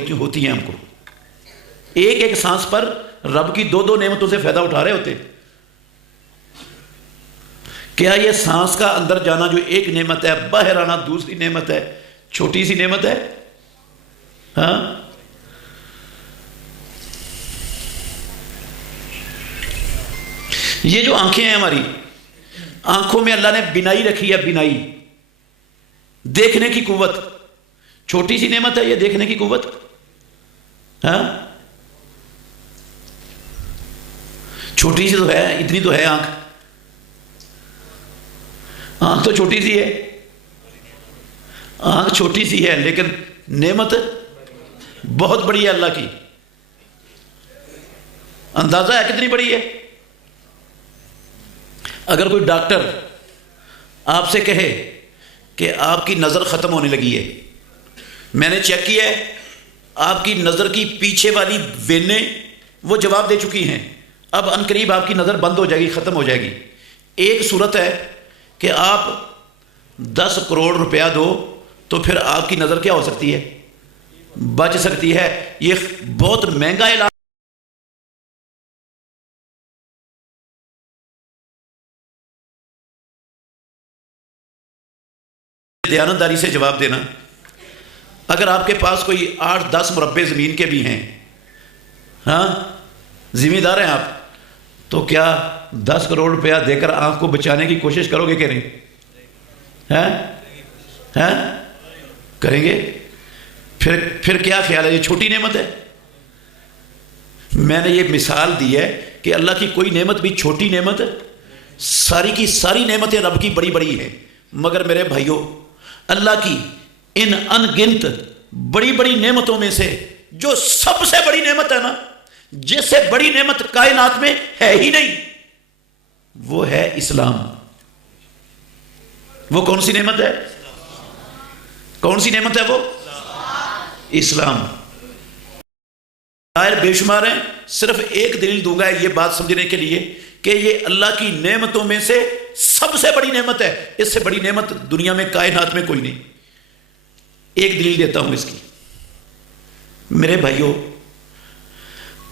کیوں ہوتی ہیں ہم کو؟ ایک ایک سانس پر رب کی دو دو نعمتوں سے فائدہ اٹھا رہے ہوتے. کیا یہ سانس کا اندر جانا جو ایک نعمت ہے، باہر آنا دوسری نعمت ہے، چھوٹی سی نعمت ہے؟ ہاں. یہ جو آنکھیں ہیں ہماری، آنکھوں میں اللہ نے بینائی رکھی ہے، بینائی، دیکھنے کی قوت. چھوٹی سی نعمت ہے یہ دیکھنے کی قوت؟ ہاں، چھوٹی سی تو ہے، اتنی تو ہے آنکھ. آنکھ تو چھوٹی سی ہے، آنکھ چھوٹی سی ہے لیکن نعمت بہت بڑی ہے اللہ کی. اندازہ ہے کتنی بڑی ہے؟ اگر کوئی ڈاکٹر آپ سے کہے کہ آپ کی نظر ختم ہونے لگی ہے، میں نے چیک کیا ہے آپ کی نظر کی پیچھے والی وینیں وہ جواب دے چکی ہیں، اب عنقریب آپ کی نظر بند ہو جائے گی، ختم ہو جائے گی. ایک صورت ہے کہ آپ 10 کروڑ روپیہ دو تو پھر آپ کی نظر کیا ہو سکتی ہے؟ بچ سکتی ہے. یہ بہت مہنگا علاج. دیانتداری سے جواب دینا. اگر آپ کے پاس کوئی 8-10 مربع زمین کے بھی ہیں، ہاں ذمہ دار ہیں آپ، تو کیا 10 کروڑ روپیہ دے کر آنکھ کو بچانے کی کوشش کرو گے کہ نہیں؟ ہیں کریں گے؟ پھر کیا خیال ہے یہ چھوٹی نعمت ہے؟ میں نے یہ مثال دی ہے کہ اللہ کی کوئی نعمت بھی چھوٹی نعمت، ساری کی ساری نعمتیں رب کی بڑی بڑی ہیں. مگر میرے بھائیوں، اللہ کی ان ان گنت بڑی بڑی نعمتوں میں سے جو سب سے بڑی نعمت ہے نا، جس سے بڑی نعمت کائنات میں ہے ہی نہیں، وہ ہے اسلام. وہ کون سی نعمت ہے؟ کون سی نعمت ہے وہ؟ اسلام. دائر بے شمار ہیں، صرف ایک دلیل دوں گا یہ بات سمجھنے کے لیے کہ یہ اللہ کی نعمتوں میں سے سب سے بڑی نعمت ہے. اس سے بڑی نعمت دنیا میں کائنات میں کوئی نہیں. ایک دلیل دیتا ہوں اس کی. میرے بھائیوں،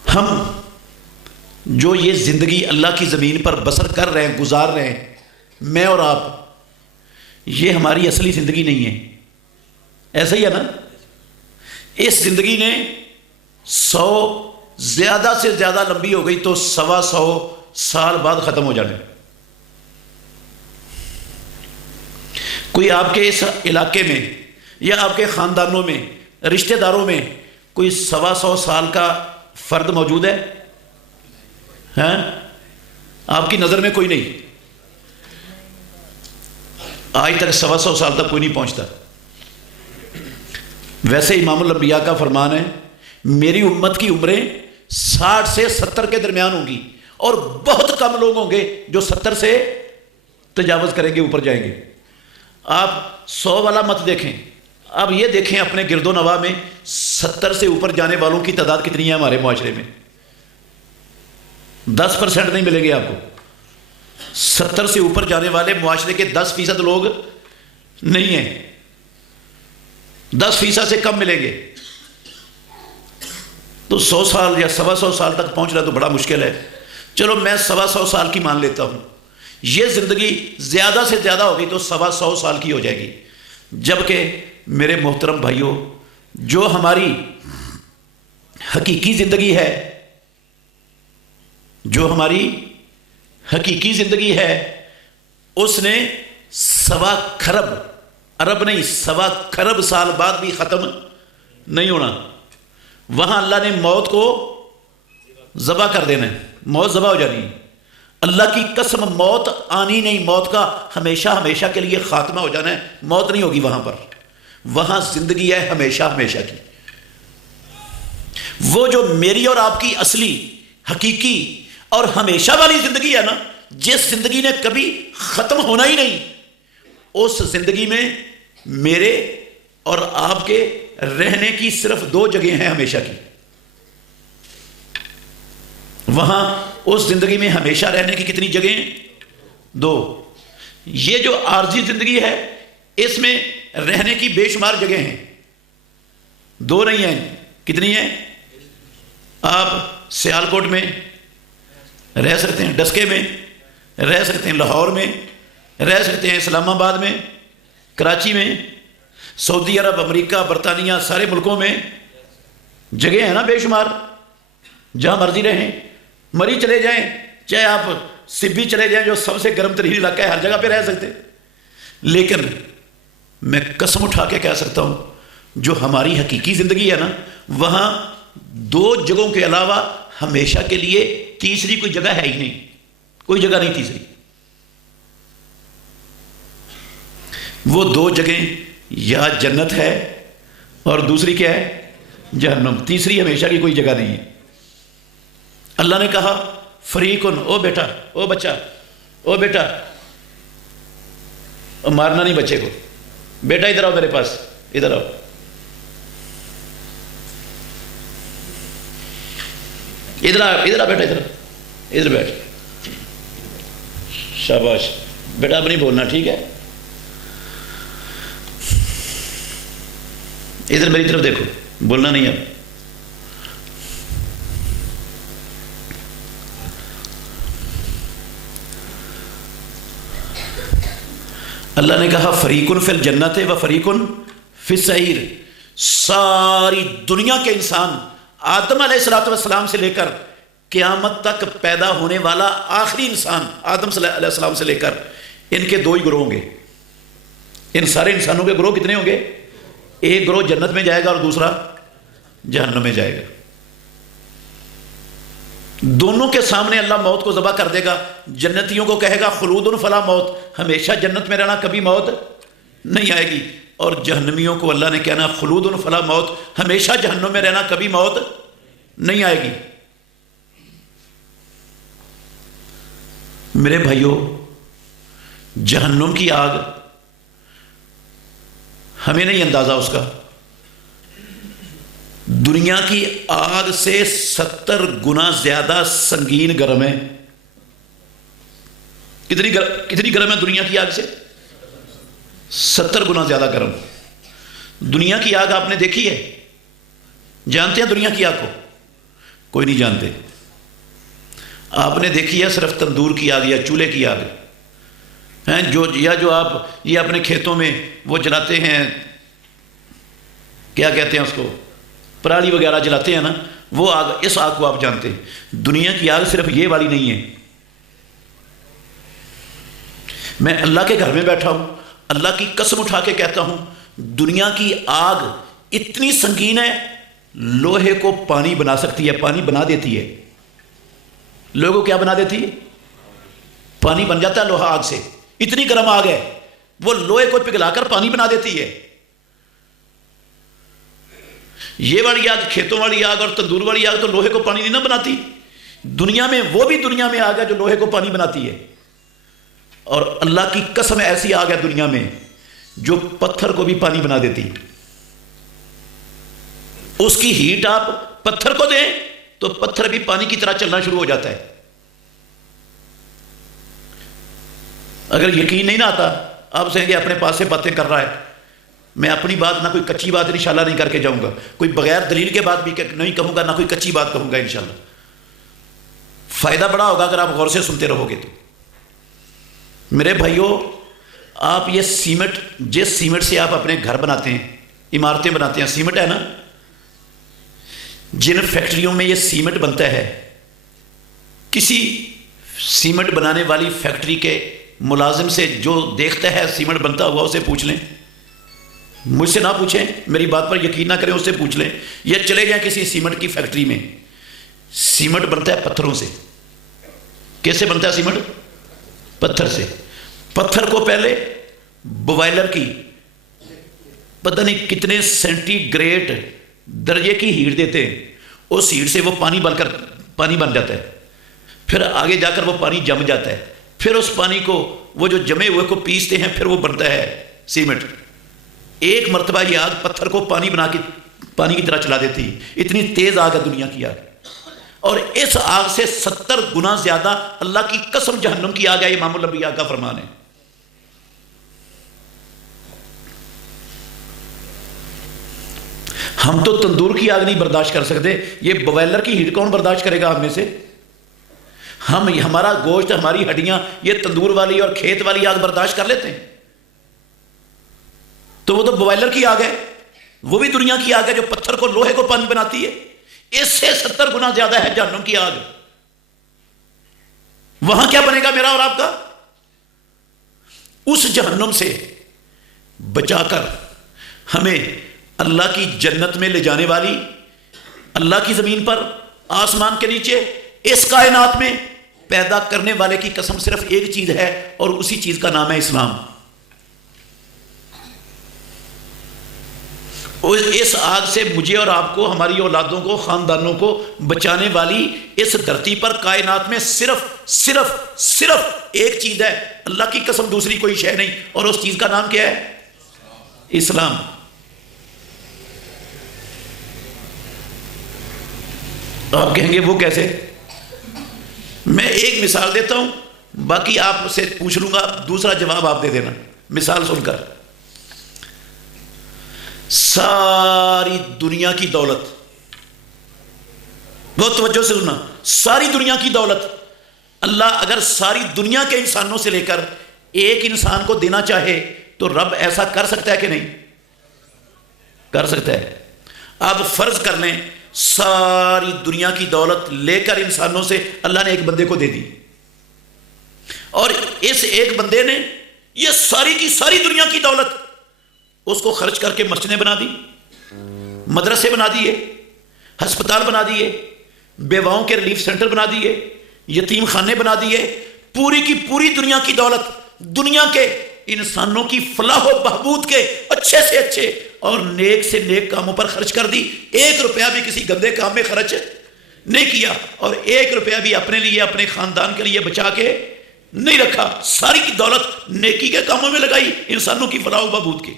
ہم جو یہ زندگی اللہ کی زمین پر بسر کر رہے ہیں، گزار رہے ہیں، میں اور آپ، یہ ہماری اصلی زندگی نہیں ہے. ایسا ہی ہے نا؟ اس زندگی نے 100 زیادہ سے زیادہ لمبی ہو گئی تو 125 سال بعد ختم ہو جانے. کوئی آپ کے اس علاقے میں یا آپ کے خاندانوں میں، رشتہ داروں میں کوئی 125 سال کا فرد موجود ہے؟ ہیں؟ آپ کی نظر میں کوئی نہیں. آج تک 125 سال تک کوئی نہیں پہنچتا. ویسے امام الانبیاء کا فرمان ہے، میری امت کی عمریں 60 سے 70 کے درمیان ہوں گی، اور بہت کم لوگ ہوں گے جو 70 سے تجاوز کریں گے، اوپر جائیں گے. آپ 100 والا مت دیکھیں، اب یہ دیکھیں اپنے گرد و نواح میں 70 سے اوپر جانے والوں کی تعداد کتنی ہے ہمارے معاشرے میں. 10% نہیں ملیں گے آپ کو. 70 سے اوپر جانے والے معاشرے کے 10% لوگ نہیں ہیں، 10% سے کم ملیں گے. تو 100 سال یا 125 سال تک پہنچنا تو بڑا مشکل ہے. چلو میں 125 سال کی مان لیتا ہوں. یہ زندگی زیادہ سے زیادہ ہوگی تو 125 سال کی ہو جائے گی. جبکہ میرے محترم بھائیوں، جو ہماری حقیقی زندگی ہے، جو ہماری حقیقی زندگی ہے، اس نے 1.25 کھرب، ارب نہیں 1.25 کھرب سال بعد بھی ختم نہیں ہونا. وہاں اللہ نے موت کو ذبح کر دینا ہے، موت ذبح ہو جانی ہے. اللہ کی قسم موت آنی نہیں، موت کا ہمیشہ ہمیشہ کے لیے خاتمہ ہو جانا ہے. موت نہیں ہوگی وہاں پر، وہاں زندگی ہے ہمیشہ ہمیشہ کی. وہ جو میری اور آپ کی اصلی حقیقی اور ہمیشہ والی زندگی ہے نا، جس زندگی نے کبھی ختم ہونا ہی نہیں، اس زندگی میں میرے اور آپ کے رہنے کی صرف 2 جگہیں ہیں ہمیشہ کی. وہاں اس زندگی میں ہمیشہ رہنے کی کتنی جگہیں؟ 2. یہ جو عارضی زندگی ہے اس میں رہنے کی بے شمار جگہیں ہیں، 2 نہیں ہیں. کتنی ہے؟ آپ سیالکوٹ میں رہ سکتے ہیں، ڈسکے میں رہ سکتے ہیں، لاہور میں رہ سکتے ہیں، اسلام آباد میں، کراچی میں، سعودی عرب، امریکہ، برطانیہ، سارے ملکوں میں جگہ ہیں نا بے شمار، جہاں مرضی رہیں، مری چلے جائیں، چاہے آپ سبھی چلے جائیں جو سب سے گرم ترین علاقہ ہے، ہر جگہ پہ رہ سکتے۔ لیکن میں قسم اٹھا کے کہہ سکتا ہوں جو ہماری حقیقی زندگی ہے نا، وہاں دو جگہوں کے علاوہ ہمیشہ کے لیے تیسری کوئی جگہ ہے ہی نہیں، کوئی جگہ نہیں تیسری۔ وہ دو جگہیں یا جنت ہے اور دوسری کیا ہے؟ جہنم۔ تیسری ہمیشہ کی کوئی جگہ نہیں ہے۔ اللہ نے کہا فریقن، او بیٹا، او بچہ، او بیٹا، مارنا نہیں بچے کو، بیٹا ادھر آؤ میرے پاس، ادھر آؤ، ادھر آ، ادھر آ بیٹا، ادھر ادھر بیٹھ، شاباش بیٹا، اب نہیں بولنا، ٹھیک ہے؟ ادھر میری طرف دیکھو، بولنا نہیں اب۔ اللہ نے کہا فریقن فی الجنت و فریقن فی السعیر۔ ساری دنیا کے انسان آدم علیہ السلام سے لے کر قیامت تک پیدا ہونے والا آخری انسان آدم علیہ السلام سے لے کر، ان کے دو ہی گروہ ہوں گے۔ ان سارے انسانوں کے گروہ کتنے ہوں گے؟ ایک گروہ جنت میں جائے گا اور دوسرا جہنم میں جائے گا۔ دونوں کے سامنے اللہ موت کو ذبح کر دے گا۔ جنتیوں کو کہے گا خلود فلا موت، ہمیشہ جنت میں رہنا، کبھی موت نہیں آئے گی۔ اور جہنمیوں کو اللہ نے کہنا خلود فلا موت، ہمیشہ جہنم میں رہنا، کبھی موت نہیں آئے گی۔ میرے بھائیوں، جہنم کی آگ ہمیں نہیں اندازہ اس کا، دنیا کی آگ سے 70 گنا زیادہ سنگین گرم ہے۔ کتنی گرم ہے دنیا کی آگ سے؟ 70 گنا زیادہ گرم۔ دنیا کی آگ آپ نے دیکھی ہے؟ جانتے ہیں دنیا کی آگ کو؟ کوئی نہیں جانتے۔ آپ نے دیکھی ہے صرف تندور کی آگ یا چولہے کی آگ ہیں، جو آپ یہ اپنے کھیتوں میں وہ جلاتے ہیں، کیا کہتے ہیں اس کو، پرالی وغیرہ جلاتے ہیں نا، وہ آگ، اس آگ کو آپ جانتے ہیں۔ دنیا کی آگ صرف یہ والی نہیں ہے۔ میں اللہ کے گھر میں بیٹھا ہوں، اللہ کی قسم اٹھا کے کہتا ہوں، دنیا کی آگ اتنی سنگین ہے، لوہے کو پانی بنا سکتی ہے، پانی بنا دیتی ہے۔ لوہے کو کیا بنا دیتی ہے؟ پانی بن جاتا ہے لوہا آگ سے۔ اتنی گرم آگ ہے، وہ لوہے کو پگھلا کر پانی بنا دیتی ہے۔ یہ والی آگ، کھیتوں والی آگ اور تندور والی آگ تو لوہے کو پانی نہیں نہ بناتی۔ دنیا میں وہ بھی دنیا میں آگ ہے جو لوہے کو پانی بناتی ہے۔ اور اللہ کی قسم ایسی آگ ہے دنیا میں جو پتھر کو بھی پانی بنا دیتی۔ اس کی ہیٹ آپ پتھر کو دیں تو پتھر بھی پانی کی طرح چلنا شروع ہو جاتا ہے۔ اگر یقین نہیں نہ آتا، آپ کہیں گے اپنے پاس سے باتیں کر رہا ہے۔ میں اپنی بات نہ کوئی کچی بات انشاءاللہ نہیں کر کے جاؤں گا، کوئی بغیر دلیل کے بات بھی نہیں کہوں گا، نہ کوئی کچی بات کہوں گا انشاءاللہ۔ فائدہ بڑا ہوگا اگر آپ غور سے سنتے رہو گے تو۔ میرے بھائیوں، آپ یہ سیمنٹ، جس سیمنٹ سے آپ اپنے گھر بناتے ہیں، عمارتیں بناتے ہیں، سیمنٹ ہے نا، جن فیکٹریوں میں یہ سیمنٹ بنتا ہے، کسی سیمنٹ بنانے والی فیکٹری کے ملازم سے جو دیکھتا ہے سیمنٹ بنتا ہوا، اسے پوچھ لیں، مجھ سے نہ پوچھیں، میری بات پر یقین نہ کریں، اس سے پوچھ لیں، یا چلے جائیں کسی سیمنٹ کی فیکٹری میں۔ سیمنٹ بنتا ہے پتھروں سے۔ کیسے بنتا ہے سیمنٹ؟ پتھر سے۔ پتھر کو پہلے بوائلر کی پتہ نہیں کتنے سینٹی گریڈ درجے کی ہیٹ دیتے ہیں، اس ہیٹ سے وہ پانی بن جاتا ہے، پھر آگے جا کر وہ پانی جم جاتا ہے، پھر اس پانی کو وہ جو جمے ہوئے کو پیستے ہیں، پھر وہ بنتا ہے سیمنٹ۔ ایک مرتبہ یہ آگ پتھر کو پانی بنا کے پانی کی طرح چلا دیتی ہے۔ اتنی تیز آگ ہے دنیا کی آگ، اور اس آگ سے 70 گنا زیادہ اللہ کی قسم جہنم کی آگ ہے۔ امام الانبیاء کا فرمان ہے۔ ہم تو تندور کی آگ نہیں برداشت کر سکتے، یہ بوائلر کی ہیٹ کون برداشت کرے گا ہم میں سے؟ ہمارا گوشت، ہماری ہڈیاں یہ تندور والی اور کھیت والی آگ برداشت کر لیتے ہیں؟ تو وہ تو بوائلر کی آگ ہے، وہ بھی دنیا کی آگ ہے جو پتھر کو، لوہے کو پانی بناتی ہے۔ اس سے 70 گنا زیادہ ہے جہنم کی آگ۔ وہاں کیا بنے گا میرا اور آپ کا؟ اس جہنم سے بچا کر ہمیں اللہ کی جنت میں لے جانے والی، اللہ کی زمین پر، آسمان کے نیچے، اس کائنات میں پیدا کرنے والے کی قسم صرف ایک چیز ہے، اور اسی چیز کا نام ہے اسلام۔ اور اس آگ سے مجھے اور آپ کو، ہماری اولادوں کو، خاندانوں کو بچانے والی اس دھرتی پر، کائنات میں صرف ایک چیز ہے، اللہ کی قسم دوسری کوئی شے نہیں، اور اس چیز کا نام کیا ہے؟ اسلام۔ آپ کہیں گے وہ کیسے؟ میں ایک مثال دیتا ہوں، باقی آپ سے پوچھ لوں گا، دوسرا جواب آپ دے دینا مثال سن کر۔ ساری دنیا کی دولت، بہت توجہ سے سننا، ساری دنیا کی دولت اللہ اگر ساری دنیا کے انسانوں سے لے کر ایک انسان کو دینا چاہے تو رب ایسا کر سکتا ہے کہ نہیں؟ کر سکتا ہے۔ اب فرض کر لیں ساری دنیا کی دولت لے کر انسانوں سے اللہ نے ایک بندے کو دے دی، اور اس ایک بندے نے یہ ساری کی ساری دنیا کی دولت اس کو خرچ کر کے مسجدیں بنا دی، مدرسے بنا دیے، ہسپتال بنا دیے، بیواؤں کے ریلیف سینٹر بنا دیے، یتیم خانے بنا دیے، پوری کی پوری دنیا کی دولت دنیا کے انسانوں کی فلاح و بہبود کے اچھے سے اچھے اور نیک سے نیک کاموں پر خرچ کر دی۔ 1 روپیہ بھی کسی گندے کام میں خرچ نہیں کیا، اور 1 روپیہ بھی اپنے لیے، اپنے خاندان کے لیے بچا کے نہیں رکھا، ساری کی دولت نیکی کے کاموں میں لگائی، انسانوں کی فلاح و بہبود کے۔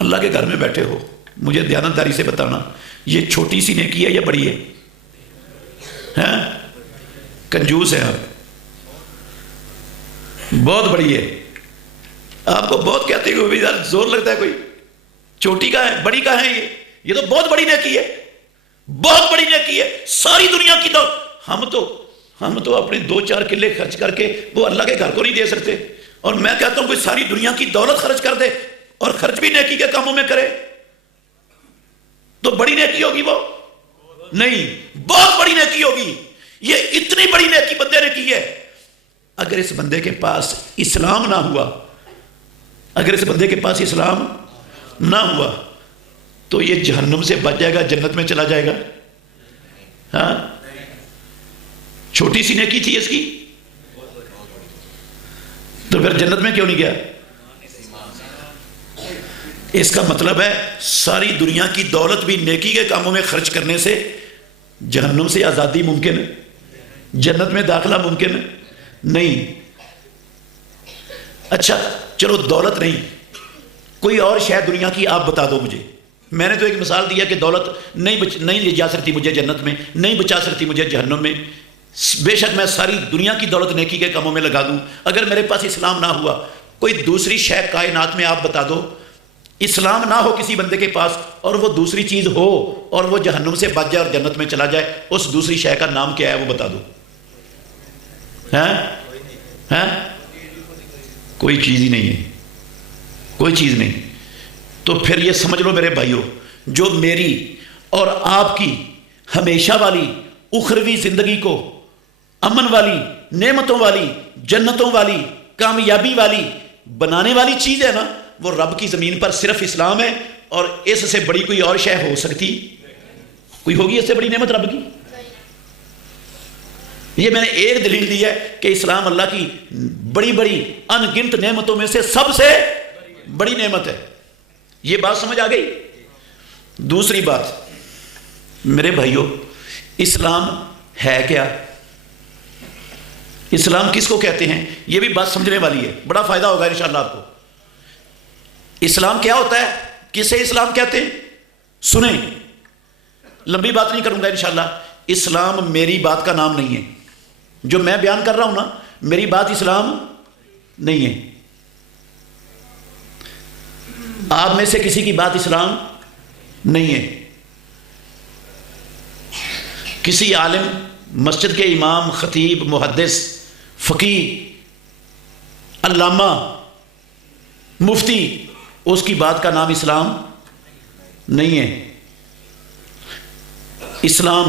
اللہ کے گھر میں بیٹھے ہو، مجھے دیانتداری سے بتانا یہ چھوٹی سی نیکی ہے یا بڑی ہے؟ ہاں کنجوس ہے آپ، بہت بڑی ہے۔ آپ کو بہت کہتے ہیں یار زور لگتا ہے، کوئی چھوٹی کا ہے بڑی کا ہے؟ یہ تو بہت بڑی نیکی ہے، بہت بڑی نیکی ہے۔ ساری دنیا کی دولت، ہم تو اپنے 2-4 کلے خرچ کر کے وہ اللہ کے گھر کو نہیں دے سکتے، اور میں کہتا ہوں کوئی ساری دنیا کی دولت خرچ کر دے اور خرچ بھی نیکی کے کاموں میں کرے تو بڑی نیکی ہوگی؟ وہ نہیں، بہت بڑی نیکی ہوگی۔ یہ اتنی بڑی نیکی بندے نے کی ہے، اگر اس بندے کے پاس اسلام نہ ہوا، اگر اس بندے کے پاس اسلام نہ ہوا تو یہ جہنم سے بچ جائے گا، جنت میں چلا جائے گا؟ ہاں چھوٹی سی نیکی تھی اس کی، تو پھر جنت میں کیوں نہیں گیا؟ اس کا مطلب ہے ساری دنیا کی دولت بھی نیکی کے کاموں میں خرچ کرنے سے جہنم سے آزادی ممکن ہے، جنت میں داخلہ ممکن نہیں۔ اچھا چلو دولت نہیں، کوئی اور شاید دنیا کی آپ بتا دو مجھے۔ میں نے تو ایک مثال دیا کہ دولت نہیں لے جا سکتی مجھے جنت میں، نہیں بچا سکتی مجھے جہنم میں، بے شک میں ساری دنیا کی دولت نیکی کے کاموں میں لگا دوں، اگر میرے پاس اسلام نہ ہوا۔ کوئی دوسری شے کائنات میں آپ بتا دو، اسلام نہ ہو کسی بندے کے پاس اور وہ دوسری چیز ہو اور وہ جہنم سے بچ جائے اور جنت میں چلا جائے، اس دوسری شے کا نام کیا ہے وہ بتا دو۔ ہاں کوئی چیز ہی نہیں ہے، کوئی چیز نہیں۔ تو پھر یہ سمجھ لو میرے بھائیو، جو میری اور آپ کی ہمیشہ والی اخروی زندگی کو امن والی، نعمتوں والی، جنتوں والی، کامیابی والی بنانے والی چیز ہے نا، وہ رب کی زمین پر صرف اسلام ہے، اور اس سے بڑی کوئی اور شے ہو سکتی؟ کوئی ہوگی اس سے بڑی نعمت رب کی؟ یہ میں نے ایک دلیل دی ہے کہ اسلام اللہ کی بڑی بڑی ان گنت نعمتوں میں سے سب سے بڑی نعمت ہے۔ یہ بات سمجھ آ گئی؟ دوسری بات میرے بھائیوں، اسلام ہے کیا؟ اسلام کس کو کہتے ہیں؟ یہ بھی بات سمجھنے والی ہے، بڑا فائدہ ہوگا انشاءاللہ آپ کو۔ اسلام کیا ہوتا ہے؟ کسے اسلام کہتے ہیں؟ سنیں، لمبی بات نہیں کروں گا انشاءاللہ۔ اسلام میری بات کا نام نہیں ہے، جو میں بیان کر رہا ہوں نا، میری بات اسلام نہیں ہے۔ آپ میں سے کسی کی بات اسلام نہیں ہے. کسی عالم، مسجد کے امام، خطیب، محدث، فقیہ، علامہ، مفتی، اس کی بات کا نام اسلام نہیں ہے. اسلام،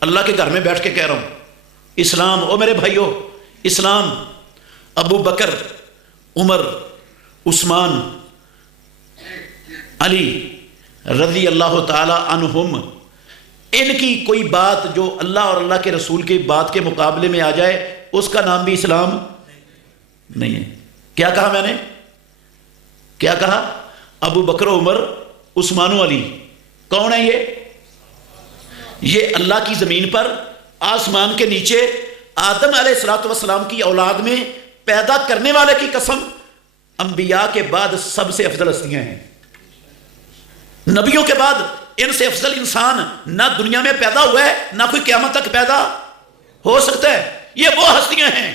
اللہ کے گھر میں بیٹھ کے کہہ رہا ہوں، اسلام، او میرے بھائیو، اسلام ابو بکر، عمر، عثمان، علی رضی اللہ تعالی عنہم، ان کی کوئی بات جو اللہ اور اللہ کے رسول کی بات کے مقابلے میں آ جائے اس کا نام بھی اسلام نہیں ہے. کیا کہا میں نے؟ کیا کہا؟ ابو بکر، عمر، عثمان و علی. کون ہے یہ اللہ کی زمین پر، آسمان کے نیچے، آدم علیہ السلام کی اولاد میں پیدا کرنے والے کی قسم، انبیاء کے بعد سب سے افضل ہستیاں ہیں. نبیوں کے بعد ان سے افضل انسان نہ دنیا میں پیدا ہوا ہے، نہ کوئی قیامت تک پیدا ہو سکتا ہے. یہ وہ ہستیاں ہیں.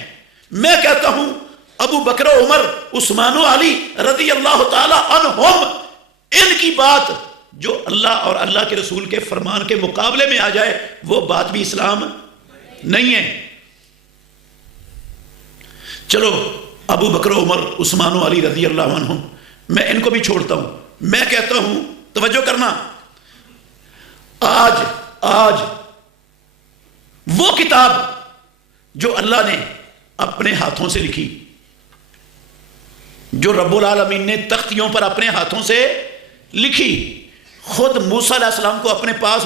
میں کہتا ہوں ابو بکر، عمر، عثمان و علی رضی اللہ تعالی عنہم، ان کی بات جو اللہ اور اللہ کے رسول کے فرمان کے مقابلے میں آ جائے وہ بات بھی اسلام نہیں ہے. چلو ابو بکر، عمر، عثمان و علی رضی اللہ عنہم، میں ان کو بھی چھوڑتا ہوں. میں کہتا ہوں، توجہ کرنا، آج وہ کتاب جو اللہ نے اپنے ہاتھوں سے لکھی، جو رب العالمین نے تختیوں پر اپنے ہاتھوں سے لکھی، خود موسیٰ علیہ السلام کو اپنے پاس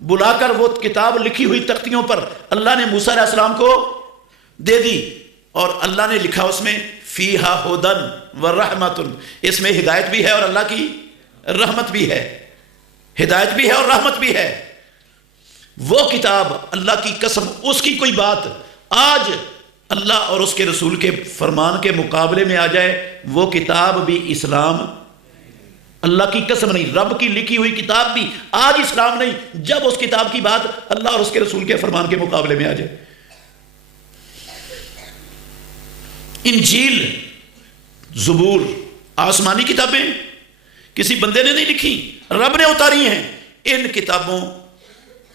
بلا کر وہ کتاب لکھی ہوئی تختیوں پر اللہ نے موسیٰ علیہ السلام کو دے دی، اور اللہ نے لکھا اس میں فیہا ھدی ورحمۃ، اس میں ہدایت بھی ہے اور اللہ کی رحمت بھی ہے. ہدایت بھی ہے اور رحمت بھی ہے. وہ کتاب، اللہ کی قسم، اس کی کوئی بات آج اللہ اور اس کے رسول کے فرمان کے مقابلے میں آ جائے وہ کتاب بھی اسلام، اللہ کی قسم نہیں، رب کی لکھی ہوئی کتاب بھی آج اسلام نہیں جب اس کتاب کی بات اللہ اور اس کے رسول کے فرمان کے مقابلے میں آ جائے. انجیل، زبور، آسمانی کتابیں کسی بندے نے نہیں لکھی، رب نے اتاری ہیں. ان کتابوں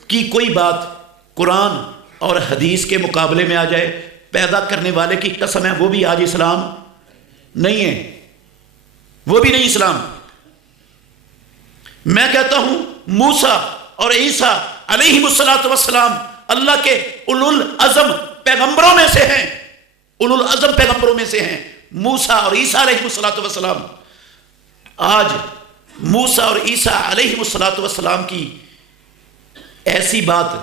کی کوئی بات قرآن اور حدیث کے مقابلے میں آ جائے، پیدا کرنے والے کی قسم ہے وہ بھی آج اسلام نہیں ہے، وہ بھی نہیں اسلام. میں کہتا ہوں موسیٰ اور عیسیٰ علیہ السلام اللہ کے اولو العزم پیغمبروں میں سے ہیں، اولو العزم پیغمبروں میں سے ہیں موسیٰ اور عیسیٰ علیہ السلام. آج موسیٰ اور عیسیٰ علیہ السلام کی ایسی بات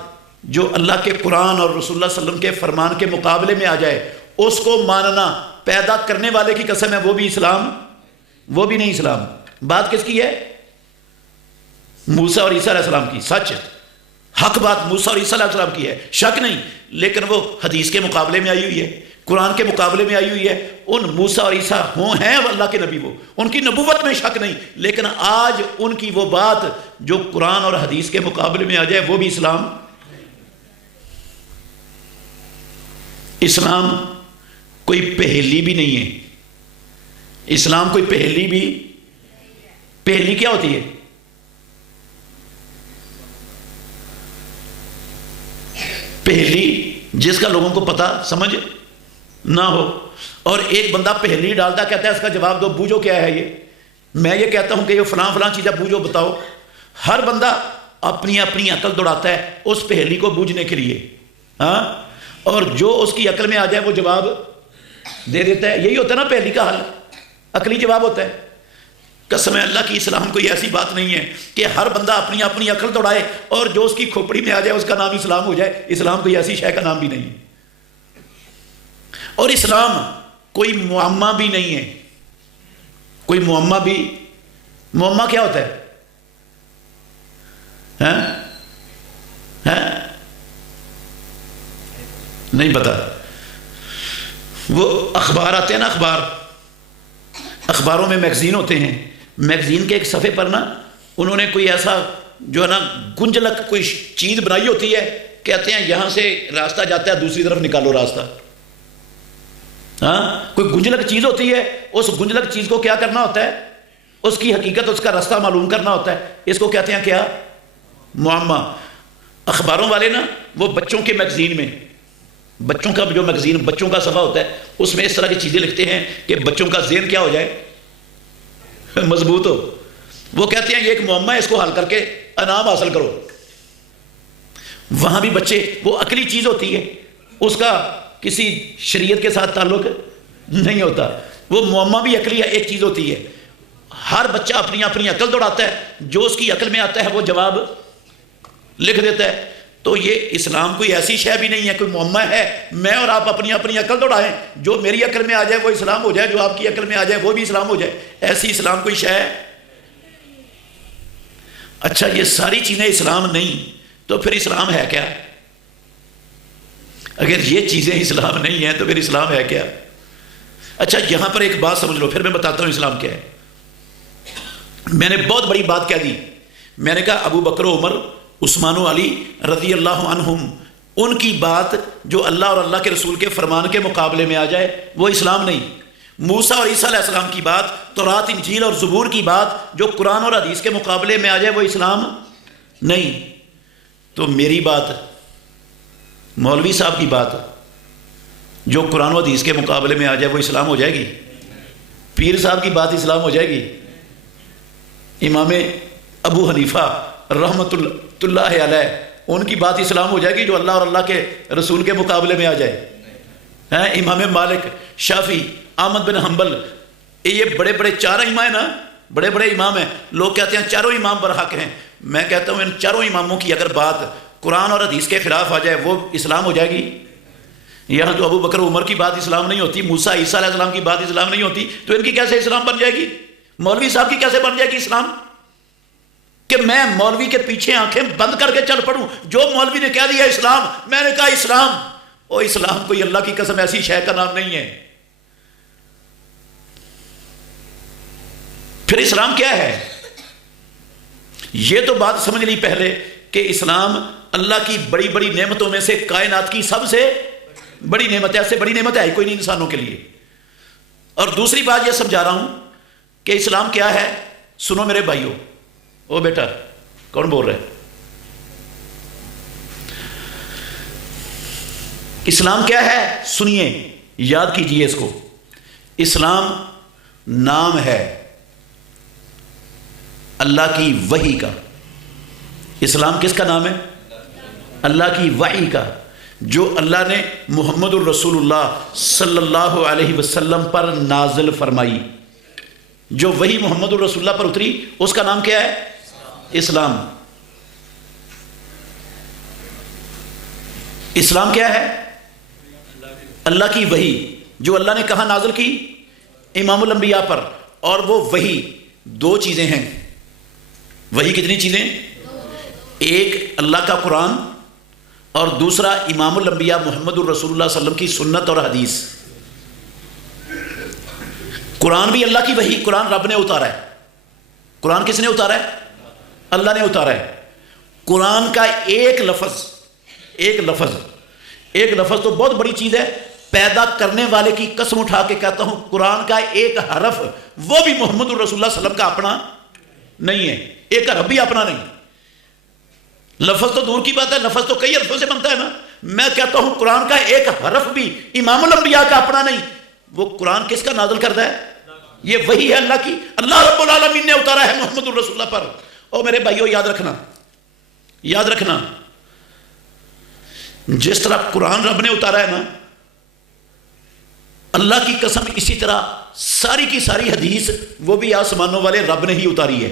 جو اللہ کے قرآن اور رسول اللہ صلی اللہ علیہ وسلم کے فرمان کے مقابلے میں آ جائے اس کو ماننا، پیدا کرنے والے کی قسم ہے وہ بھی اسلام، وہ بھی نہیں اسلام. بات کس کی ہے؟ موسیٰ اور عیسیٰ علیہ السلام کی. سچ، حق بات موسیٰ اور عیسیٰ علیہ السلام کی ہے، شک نہیں، لیکن وہ حدیث کے مقابلے میں آئی ہوئی ہے، قرآن کے مقابلے میں آئی ہوئی ہے. ان موسیٰ اور عیسیٰ ہیں اللہ کے نبی، وہ ان کی نبوت میں شک نہیں، لیکن آج ان کی وہ بات جو قرآن اور حدیث کے مقابلے میں آ جائے وہ بھی اسلام. اسلام کوئی پہیلی بھی نہیں ہے. اسلام کوئی پہیلی بھی، پہیلی کیا ہوتی ہے؟ پہیلی جس کا لوگوں کو پتہ سمجھ نہ ہو، اور ایک بندہ پہیلی ڈالتا کہتا ہے اس کا جواب دو، بوجھو کیا ہے یہ. میں یہ کہتا ہوں کہ یہ فلاں چیزیں بوجھو بتاؤ. ہر بندہ اپنی اپنی عقل دوڑاتا ہے اس پہیلی کو بوجھنے کے لیے، ہاں، اور جو اس کی عقل میں آ جائے وہ جواب دے دیتا ہے. یہی ہوتا ہے نا پہیلی کا حل، عقلی جواب ہوتا ہے. قسم اللہ کی، اسلام کوئی ایسی بات نہیں ہے کہ ہر بندہ اپنی اپنی عقل دوڑائے اور جو اس کی کھوپڑی میں آ جائے اس کا نام اسلام ہو جائے. اسلام کوئی ایسی شے کا نام بھی نہیں ہے، اور اسلام کوئی معمہ بھی نہیں ہے. کوئی معمہ بھی، معمہ کیا ہوتا ہے؟ نہیں پتا. وہ اخبار آتے ہیں نا، اخباروں میں میگزین ہوتے ہیں، میگزین کے ایک صفحے پر نا انہوں نے کوئی ایسا جو ہے نا گنجلک کوئی چیز بنائی ہوتی ہے، کہتے ہیں یہاں سے راستہ جاتا ہے دوسری طرف نکالو راستہ. ہاں، کوئی گنجلک چیز ہوتی ہے، اس گنجلک چیز کو کیا کرنا ہوتا ہے؟ اس کی حقیقت، اس کا راستہ معلوم کرنا ہوتا ہے. اس کو کہتے ہیں کیا؟ معمہ. اخباروں والے نا وہ بچوں کے میگزین میں، بچوں کا جو میگزین بچوں کا صفحہ ہوتا ہے اس میں اس طرح کی چیزیں لکھتے ہیں کہ بچوں کا ذہن کیا ہو جائے؟ مضبوط ہو. وہ کہتے ہیں یہ ایک معمہ ہے، اس کو حل کر کے انعام حاصل کرو. وہاں بھی بچے، وہ عقلی چیز ہوتی ہے، اس کا کسی شریعت کے ساتھ تعلق نہیں ہوتا. وہ معمہ بھی عقلی ایک چیز ہوتی ہے. ہر بچہ اپنی اپنی عقل دوڑاتا ہے، جو اس کی عقل میں آتا ہے وہ جواب لکھ دیتا ہے. تو یہ اسلام کوئی ایسی شے بھی نہیں ہے، کوئی معمہ ہے میں اور آپ اپنی اپنی عقل دوڑائیں، جو میری عقل میں آ جائے وہ اسلام ہو جائے، جو آپ کی عقل میں آ جائے وہ بھی اسلام ہو جائے. ایسی اسلام کوئی شے ہے؟ اچھا یہ ساری چیزیں اسلام نہیں تو پھر اسلام ہے کیا؟ اگر یہ چیزیں اسلام نہیں ہیں تو پھر اسلام ہے کیا؟ اچھا یہاں پر ایک بات سمجھ لو، پھر میں بتاتا ہوں اسلام کیا ہے. میں نے بہت بڑی بات کہہ دی. میں نے کہا ابو بکر و عمر، عثمان و علی رضی اللہ عنہم، ان کی بات جو اللہ اور اللہ کے رسول کے فرمان کے مقابلے میں آ جائے وہ اسلام نہیں. موسیٰ اور عیسیٰ علیہ السلام کی بات، تورات انجیل اور زبور کی بات جو قرآن اور حدیث کے مقابلے میں آ جائے وہ اسلام نہیں. تو میری بات، مولوی صاحب کی بات جو قرآن و حدیث کے مقابلے میں آ جائے وہ اسلام ہو جائے گی؟ پیر صاحب کی بات اسلام ہو جائے گی؟ امام ابو حنیفہ رحمۃ اللہ علیہ ان کی بات اسلام ہو جائے گی جو اللہ اور اللہ کے رسول کے مقابلے میں آ جائے؟ امام مالک، شافعی، احمد بن حنبل، یہ بڑے بڑے چار امام ہیں نا، بڑے بڑے امام ہیں. لوگ کہتے ہیں چاروں امام برحق ہیں. میں کہتا ہوں ان چاروں اماموں کی اگر بات قرآن اور حدیث کے خلاف آ جائے وہ اسلام ہو جائے گی؟ یہاں تو ابو بکر عمر کی بات اسلام نہیں ہوتی، موسیٰ عیسیٰ علیہ السلام کی بات اسلام نہیں ہوتی، تو ان کی کیسے اسلام بن جائے گی؟ مولوی صاحب کی کیسے بن جائے گی اسلام؟ کہ میں مولوی کے پیچھے آنکھیں بند کر کے چل پڑوں، جو مولوی نے کہہ دیا اسلام، میں نے کہا اسلام. او اسلام کوئی اللہ کی قسم ایسی شے کا نام نہیں ہے. پھر اسلام کیا ہے؟ یہ تو بات سمجھ لی پہلے کہ اسلام اللہ کی بڑی بڑی نعمتوں میں سے کائنات کی سب سے بڑی نعمت ہے. ایسے بڑی نعمت ہے کوئی نہیں انسانوں کے لیے. اور دوسری بات یہ سمجھا رہا ہوں کہ اسلام کیا ہے. سنو میرے بھائیوں، او بیٹا کون بول رہے؟ اسلام کیا ہے؟ سنیے، یاد کیجئے اس کو. اسلام نام ہے اللہ کی وحی کا. اسلام کس کا نام ہے؟ اللہ کی وحی کا، جو اللہ نے محمد الرسول اللہ صلی اللہ علیہ وسلم پر نازل فرمائی. جو وحی محمد الرسول اللہ پر اتری اس کا نام کیا ہے؟ اسلام. اسلام کیا ہے؟ اللہ کی وحی جو اللہ نے کہاں نازل کی؟ امام الانبیاء پر. اور وہ وحی دو چیزیں ہیں. وحی کتنی چیزیں؟ ایک اللہ کا قرآن اور دوسرا امام الانبیاء محمد الرسول اللہ صلی اللہ علیہ وسلم کی سنت اور حدیث. قرآن بھی اللہ کی وحی، قرآن رب نے اتارا ہے. قرآن کس نے اتارا ہے؟ اللہ نے اتارا ہے. قرآن کا ایک لفظ تو بہت بڑی چیز ہے. پیدا کرنے والے کی قسم اٹھا کے کہتا ہوں قرآن کا ایک حرف وہ بھی محمد الرسول اللہ صلی اللہ علیہ وسلم کا اپنا نہیں ہے. ایک حرف بھی اپنا نہیں. لفظ تو دور کی بات ہے، لفظ تو کئی حرفوں سے بنتا ہے نا. میں کہتا ہوں قرآن کا ایک حرف بھی امام الانبیاء کا اپنا نہیں. وہ قرآن کس کا نازل کرتا ہے؟ یہ وحی ہے اللہ کی. اللہ رب العالمین نے اتارا ہے محمد الرسول اللہ پر. اور میرے بھائیو یاد رکھنا جس طرح قرآن رب نے اتارا ہے نا، اللہ کی قسم اسی طرح ساری کی ساری حدیث وہ بھی آسمانوں والے رب نے ہی اتاری ہے.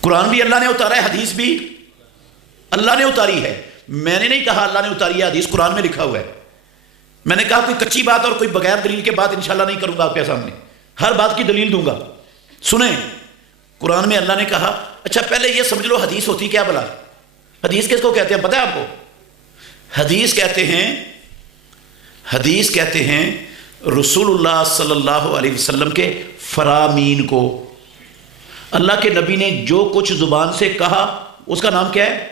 قرآن بھی اللہ نے اتارا ہے، حدیث بھی اللہ نے اتاری ہے. میں نے نہیں کہا اللہ نے اتاری ہے حدیث قرآن میں لکھا ہوا ہے. میں نے کہا کوئی کچی بات اور کوئی بغیر دلیل کے بات انشاءاللہ نہیں کروں گا آپ کے سامنے. ہر بات کی دلیل دوں گا. سنیں، قرآن میں اللہ نے کہا. اچھا پہلے یہ سمجھ لو حدیث ہوتی کیا بلا؟ حدیث کس کو کہتے ہیں پتہ ہے آپ کو؟ حدیث کہتے ہیں رسول اللہ صلی اللہ علیہ وسلم کے فرامین کو. اللہ کے نبی نے جو کچھ زبان سے کہا اس کا نام کیا ہے؟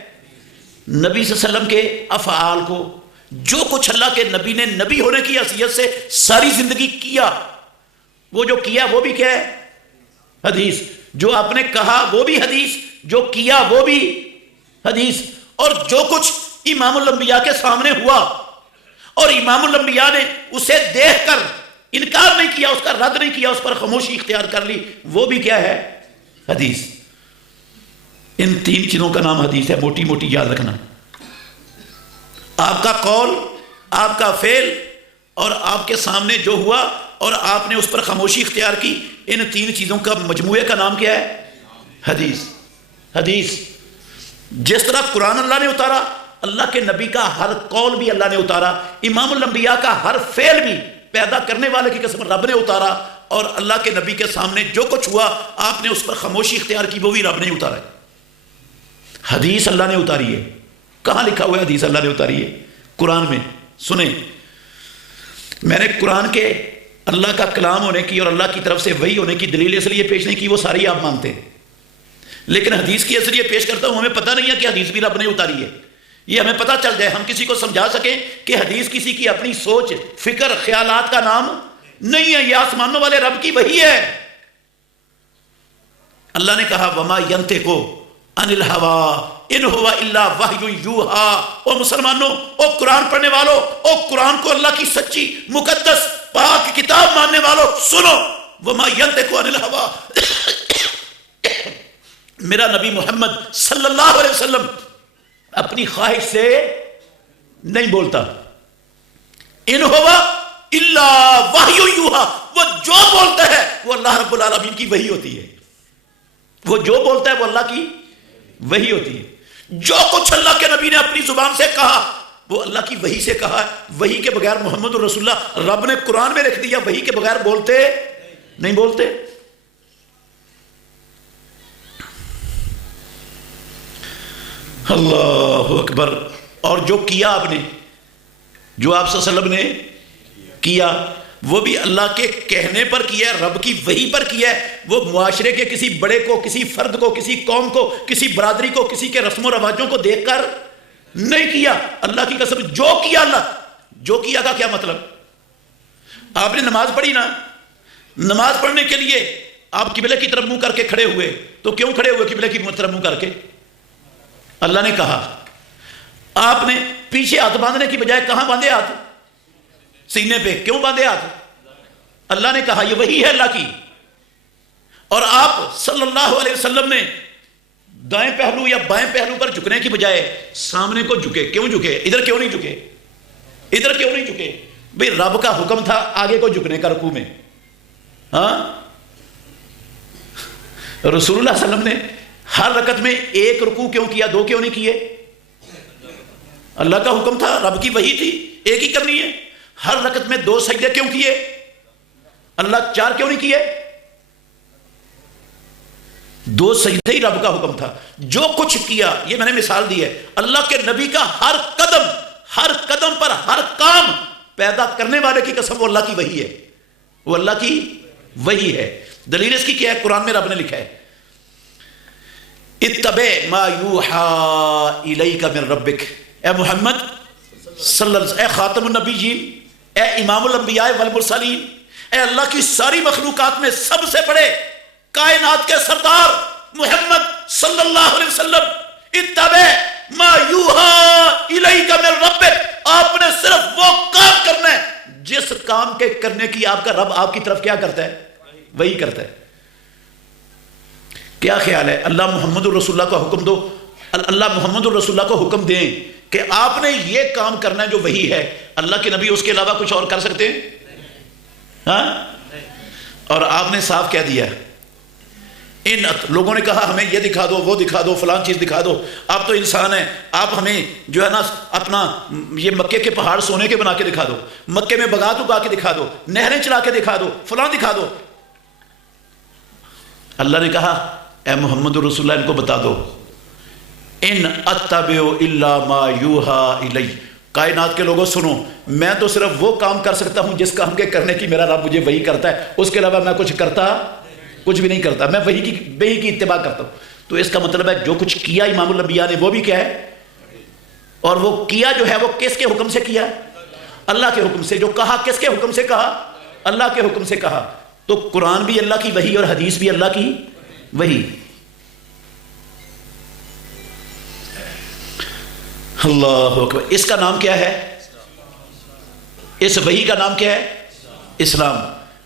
نبی صلی اللہ علیہ وسلم کے افعال کو. جو کچھ اللہ کے نبی نے نبی ہونے کی حیثیت سے ساری زندگی کیا وہ جو کیا وہ بھی کیا ہے؟ حدیث. جو آپ نے کہا وہ بھی حدیث، جو کیا وہ بھی حدیث. اور جو کچھ امام الانبیاء کے سامنے ہوا اور امام الانبیاء نے اسے دیکھ کر انکار نہیں کیا، اس کا رد نہیں کیا، اس پر خاموشی اختیار کر لی، وہ بھی کیا ہے؟ حدیث. ان تین چیزوں کا نام حدیث ہے، موٹی موٹی یاد رکھنا. آپ کا قول، آپ کا فعل اور آپ کے سامنے جو ہوا اور آپ نے اس پر خاموشی اختیار کی، ان تین چیزوں کا مجموعے کا نام کیا ہے؟ حدیث. حدیث. جس طرح قرآن اللہ نے اتارا، اللہ کے نبی کا ہر قول بھی اللہ نے اتارا، امام الانبیاء کا ہر فعل بھی پیدا کرنے والے کی قسم رب نے اتارا، اور اللہ کے نبی کے سامنے جو کچھ ہوا آپ نے اس پر خاموشی اختیار کی، وہ بھی رب نے اتارا ہے. حدیث اللہ نے اتاری ہے. کہاں لکھا ہوا ہے حدیث اللہ نے اتاری ہے؟ قرآن میں. سنیں، میں نے قرآن کے اللہ کا کلام ہونے کی اور اللہ کی طرف سے وحی ہونے کی دلیل اس لیے پیش نہیں کی، وہ ساری آپ مانتے ہیں، لیکن حدیث کی اس لیے پیش کرتا ہوں، ہمیں پتہ نہیں ہے کہ حدیث بھی رب نے اتاری ہے. یہ ہمیں پتہ چل جائے، ہم کسی کو سمجھا سکیں کہ حدیث کسی کی اپنی سوچ، فکر، خیالات کا نام نہیں ہے، یہ آسمانوں والے رب کی وحی ہے. اللہ نے کہا وما ینطق عن الہوی ان ہوا الا وحی یوحی. او مسلمانوں، او قرآن پڑھنے والوں، او قرآن کو اللہ کی سچی مقدس پاک کتاب ماننے والوں، سنو، وما ینطق عن الہوی، میرا نبی محمد صلی اللہ علیہ وسلم اپنی خواہش سے نہیں بولتا. ان ہوا الا وحی یوحی، وہ جو بولتا ہے وہ اللہ رب العالمین کی وحی ہوتی ہے. وہ جو بولتا ہے وہ اللہ کی وحی ہوتی ہے. جو کچھ اللہ کے نبی نے اپنی زبان سے کہا وہ اللہ کی وحی سے کہا ہے. وحی کے بغیر محمد رسول اللہ رب نے قرآن میں لکھ دیا، وحی کے بغیر بولتے نہیں بولتے. اللہ اکبر. اور جو کیا آپ نے، جو آپ صلی اللہ علیہ وسلم نے کیا، وہ بھی اللہ کے کہنے پر کیا ہے، رب کی وحی پر کیا ہے. وہ معاشرے کے کسی بڑے کو، کسی فرد کو، کسی قوم کو، کسی برادری کو، کسی کے رسم و رواجوں کو دیکھ کر نہیں کیا. اللہ کی قسم جو کیا، اللہ جو کیا کا کیا مطلب؟ آپ نے نماز پڑھی نا، نماز پڑھنے کے لیے آپ قبلے کی طرف منہ کر کے کھڑے ہوئے، تو کیوں کھڑے ہوئے قبلے کی طرف منہ کر کے؟ اللہ نے کہا. آپ نے پیچھے ہاتھ باندھنے کی بجائے کہاں باندھے ہاتھ؟ سینے پہ. کیوں باندھے ہاتھ؟ اللہ نے کہا. یہ وہی ہے اللہ کی. اور آپ صلی اللہ علیہ وسلم نے دائیں پہلو یا بائیں پہلو پر جھکنے کی بجائے سامنے کو جھکے. کیوں جھکے؟ ادھر کیوں نہیں جھکے؟ ادھر کیوں نہیں جھکے؟ بھئی رب کا حکم تھا آگے کو جھکنے کا رکوع میں. ہاں، رسول اللہ صلی اللہ علیہ وسلم نے ہر رکعت میں ایک رکوع کیوں کیا؟ دو کیوں نہیں کیے؟ اللہ کا حکم تھا، رب کی وحی تھی، ایک ہی کرنی ہے. ہر رکعت میں دو سجدے کیوں کیے؟ اللہ چار کیوں نہیں کیے؟ دو سجدے ہی رب کا حکم تھا. جو کچھ کیا، یہ میں نے مثال دی ہے، اللہ کے نبی کا ہر قدم پر ہر کام پیدا کرنے والے کی قسم وہ اللہ کی وحی ہے. وہ اللہ کی وحی ہے. دلیل اس کی کیا ہے؟ قرآن میں رب نے لکھا ہے اتبع ما یوحی الیک من ربک. اے محمد صلی اللہ علیہ وسلم، اے خاتم النبیین، اے امام الانبیاء والمرسلین، اے اللہ کی ساری مخلوقات میں سب سے بڑے کائنات کے سردار محمد صلی اللہ علیہ وسلم، اتبع ما یوحی الیک من ربک. آپ نے صرف وہ کام کرنا ہے جس کام کے کرنے کی آپ کا رب آپ کی طرف کیا کرتا ہے؟ وہی کرتا ہے. کیا خیال ہے؟ اللہ محمد الرسول اللہ کا حکم دو، اللہ محمد الرسول اللہ کو حکم دیں کہ آپ نے یہ کام کرنا ہے جو وہی ہے. اللہ کے نبی اس کے علاوہ کچھ اور کر سکتے ہیں؟ ہاں؟ اور آپ نے صاف کہہ دیا. ان لوگوں نے کہا ہمیں یہ دکھا دو، وہ دکھا دو، فلان چیز دکھا دو. آپ تو انسان ہیں، آپ ہمیں جو ہے نا اپنا یہ مکے کے پہاڑ سونے کے بنا کے دکھا دو، مکے میں بغات اگا کے دکھا دو، نہریں چلا کے دکھا دو، فلان دکھا دو. اللہ نے کہا اے محمد رسول اللہ ان کو بتا دو ان اتبع الا ما یوحی الی. کائنات کے لوگوں سنو، میں تو صرف وہ کام کر سکتا ہوں جس کام کے کرنے کی میرا رب مجھے وہی کرتا ہے. اس کے علاوہ میں کچھ بھی نہیں کرتا. میں وہی کی اتباع کرتا ہوں. تو اس کا مطلب ہے جو کچھ کیا امام الانبیاء نے وہ بھی کیا ہے؟ اور وہ کیا جو ہے وہ کس کے حکم سے کیا؟ اللہ کے حکم سے. جو کہا کس کے حکم سے کہا؟ اللہ کے حکم سے کہا. تو قرآن بھی اللہ کی وحی اور حدیث بھی اللہ کی وحی. اللہ اکبر. اس کا نام کیا ہے؟ اس وحی کا نام کیا ہے؟ اسلام.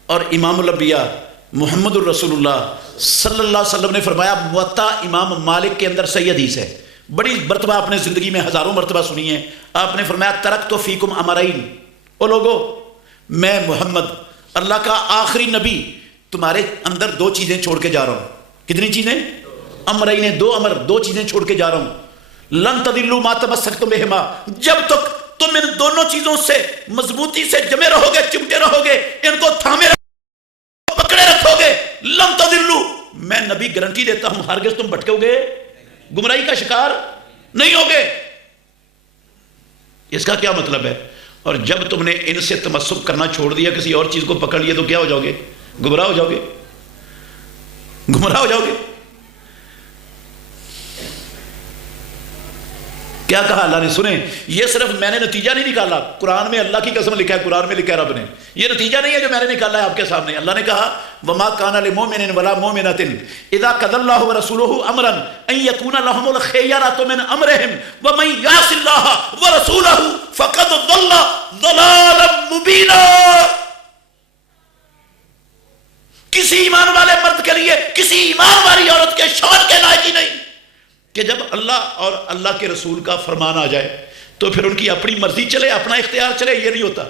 اور امام الانبیاء محمد الرسول اللہ صلی اللہ علیہ وسلم نے فرمایا، موطا امام مالک کے اندر صحیح حدیث ہے، بڑی مرتبہ آپ نے زندگی میں ہزاروں مرتبہ سنی ہے. آپ نے فرمایا ترکت فیکم امرین، او لوگو میں محمد اللہ کا آخری نبی تمہارے اندر دو چیزیں چھوڑ کے جا رہا ہوں. کتنی چیزیں؟ امرین، دو امر، دو چیزیں چھوڑ کے جا رہا ہوں. لن تضلوا ما تمسکتم بہما، جب تک تم ان دونوں چیزوں سے مضبوطی سے جمے رہو گے، چمٹے رہو گے، ان کو تھامے پکڑے رکھو گے، لن تضلوا، میں نبی گارنٹی دیتا ہوں ہرگز تم بھٹکو گے، گمراہی کا شکار نہیں ہوگے. اس کا کیا مطلب ہے؟ اور جب تم نے ان سے تمسک کرنا چھوڑ دیا، کسی اور چیز کو پکڑ لیا، تو کیا ہو جاؤ گے؟ گمراہ ہو جاؤ گے، گمراہ ہو جاؤ گے. کیا کہا اللہ نے؟ سنیں، یہ صرف میں نے نتیجہ نہیں نکالا، قرآن میں اللہ کی قسم لکھا ہے، قرآن میں لکھا ہے رب نے، یہ نتیجہ نہیں ہے جو میں نے نکالا ہے آپ کے سامنے. اللہ نے کہا وما كان لمؤمن ولا مؤمنة اذا قضى الله ورسوله امرا ان يكون لهم الخيرة من امرهم ومن يعص الله ورسوله فقد ضل ضلالا مبينا. کسی ایمان والے مرد کے لیے، کسی ایمان والی عورت کے شان کے لائق ہی نہیں کہ جب اللہ اور اللہ کے رسول کا فرمان آ جائے تو پھر ان کی اپنی مرضی چلے، اپنا اختیار چلے. یہ نہیں ہوتا.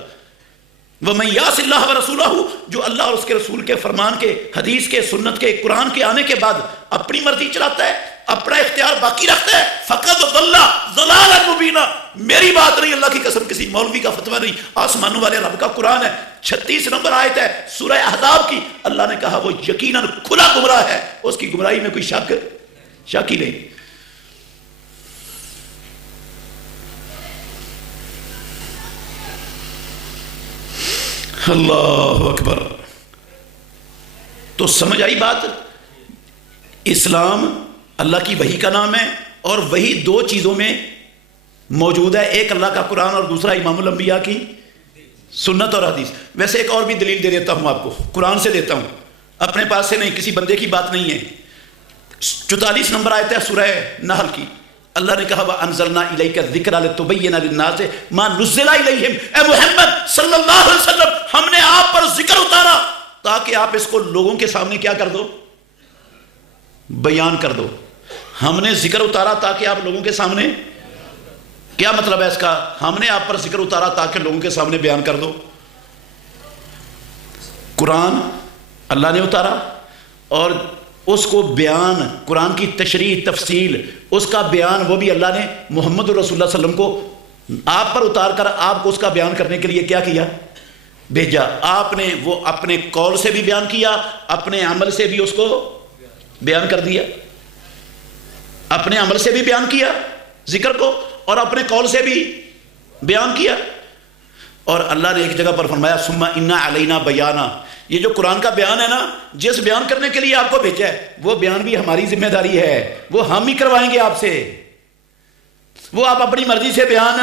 وَمَن يَعْصِ اللَّهَ وَرَسُولَهُ، جو اللہ اور اس کے رسول کے فرمان کے، حدیث کے، سنت کے، قرآن کے آنے کے بعد اپنی مرضی چلاتا ہے، اپنا اختیار باقی رکھتا ہے، فَقَدْ ضَلَّ ضَلَالًا مُبِينًا. میری بات نہیں، اللہ کی قسم، کسی مولوی کا فتویٰ نہیں، آسمانوں والے رب کا قرآن ہے. 36 نمبر آیت ہے سورہ احزاب کی. اللہ نے کہا وہ یقیناً کھلا گمراہ ہے، اس کی گمراہی میں کوئی شک ہی نہیں. اللہ اکبر. تو سمجھ آئی بات؟ اسلام اللہ کی وحی کا نام ہے، اور وہی دو چیزوں میں موجود ہے، ایک اللہ کا قرآن اور دوسرا امام الانبیاء کی سنت اور حدیث. ویسے ایک اور بھی دلیل دے دیتا ہوں آپ کو، قرآن سے دیتا ہوں، اپنے پاس سے نہیں، کسی بندے کی بات نہیں ہے. 44 نمبر آیت ہے سورہ نحل کی. اللہ نے کہا وَأَنزَلْنَا إِلَيْكَ الذِّكْرَ لِتُبَيِّنَ لِلنَّاسِ مَا نُزِّلَ إِلَيْهِمْ. اے محمد صلی اللہ علیہ وسلم، ہم نے آپ پر ذکر اتارا تاکہ آپ اس کو لوگوں کے سامنے کیا کر دو؟ بیان کر دو. ہم نے ذکر اتارا تاکہ آپ لوگوں کے سامنے، کیا مطلب ہے اس کا؟ ہم نے آپ پر ذکر اتارا تاکہ لوگوں کے سامنے بیان کر دو. قرآن اللہ نے اتارا، اور اس کو بیان، قرآن کی تشریح، تفصیل، اس کا بیان وہ بھی اللہ نے محمد رسول اللہ صلی اللہ علیہ وسلم کو آپ پر اتار کر آپ کو اس کا بیان کرنے کے لیے کیا کیا؟ بھیجا. آپ نے وہ اپنے قول سے بھی بیان کیا، اپنے عمل سے بھی اس کو بیان کر دیا، اپنے عمل سے بھی بیان کیا ذکر کو، اور اپنے قول سے بھی بیان کیا. اور اللہ نے ایک جگہ پر فرمایا ثم ان علینا بیانا. یہ جو قرآن کا بیان ہے نا، جس بیان کرنے کے لیے آپ کو بھیجا ہے، وہ بیان بھی ہماری ذمہ داری ہے، وہ ہم ہی کروائیں گے آپ سے، وہ آپ اپنی مرضی سے بیان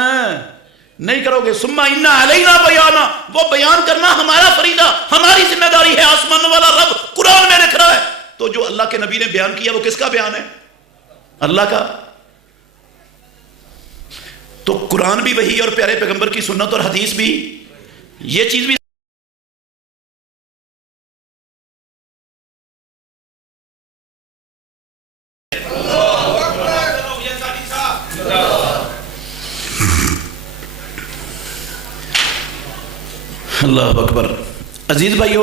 نہیں کرو گے. ثم ان علینا بیانا، وہ بیان کرنا ہمارا فریضہ، ہماری ذمہ داری ہے. آسمان والا رب قرآن میں لکھ رہا ہے. تو جو اللہ کے نبی نے بیان کیا وہ کس کا بیان ہے؟ اللہ کا. تو قرآن بھی وہی، اور پیارے پیغمبر کی سنت اور حدیث بھی، یہ چیز بھی. اللہ اکبر. عزیز بھائیو،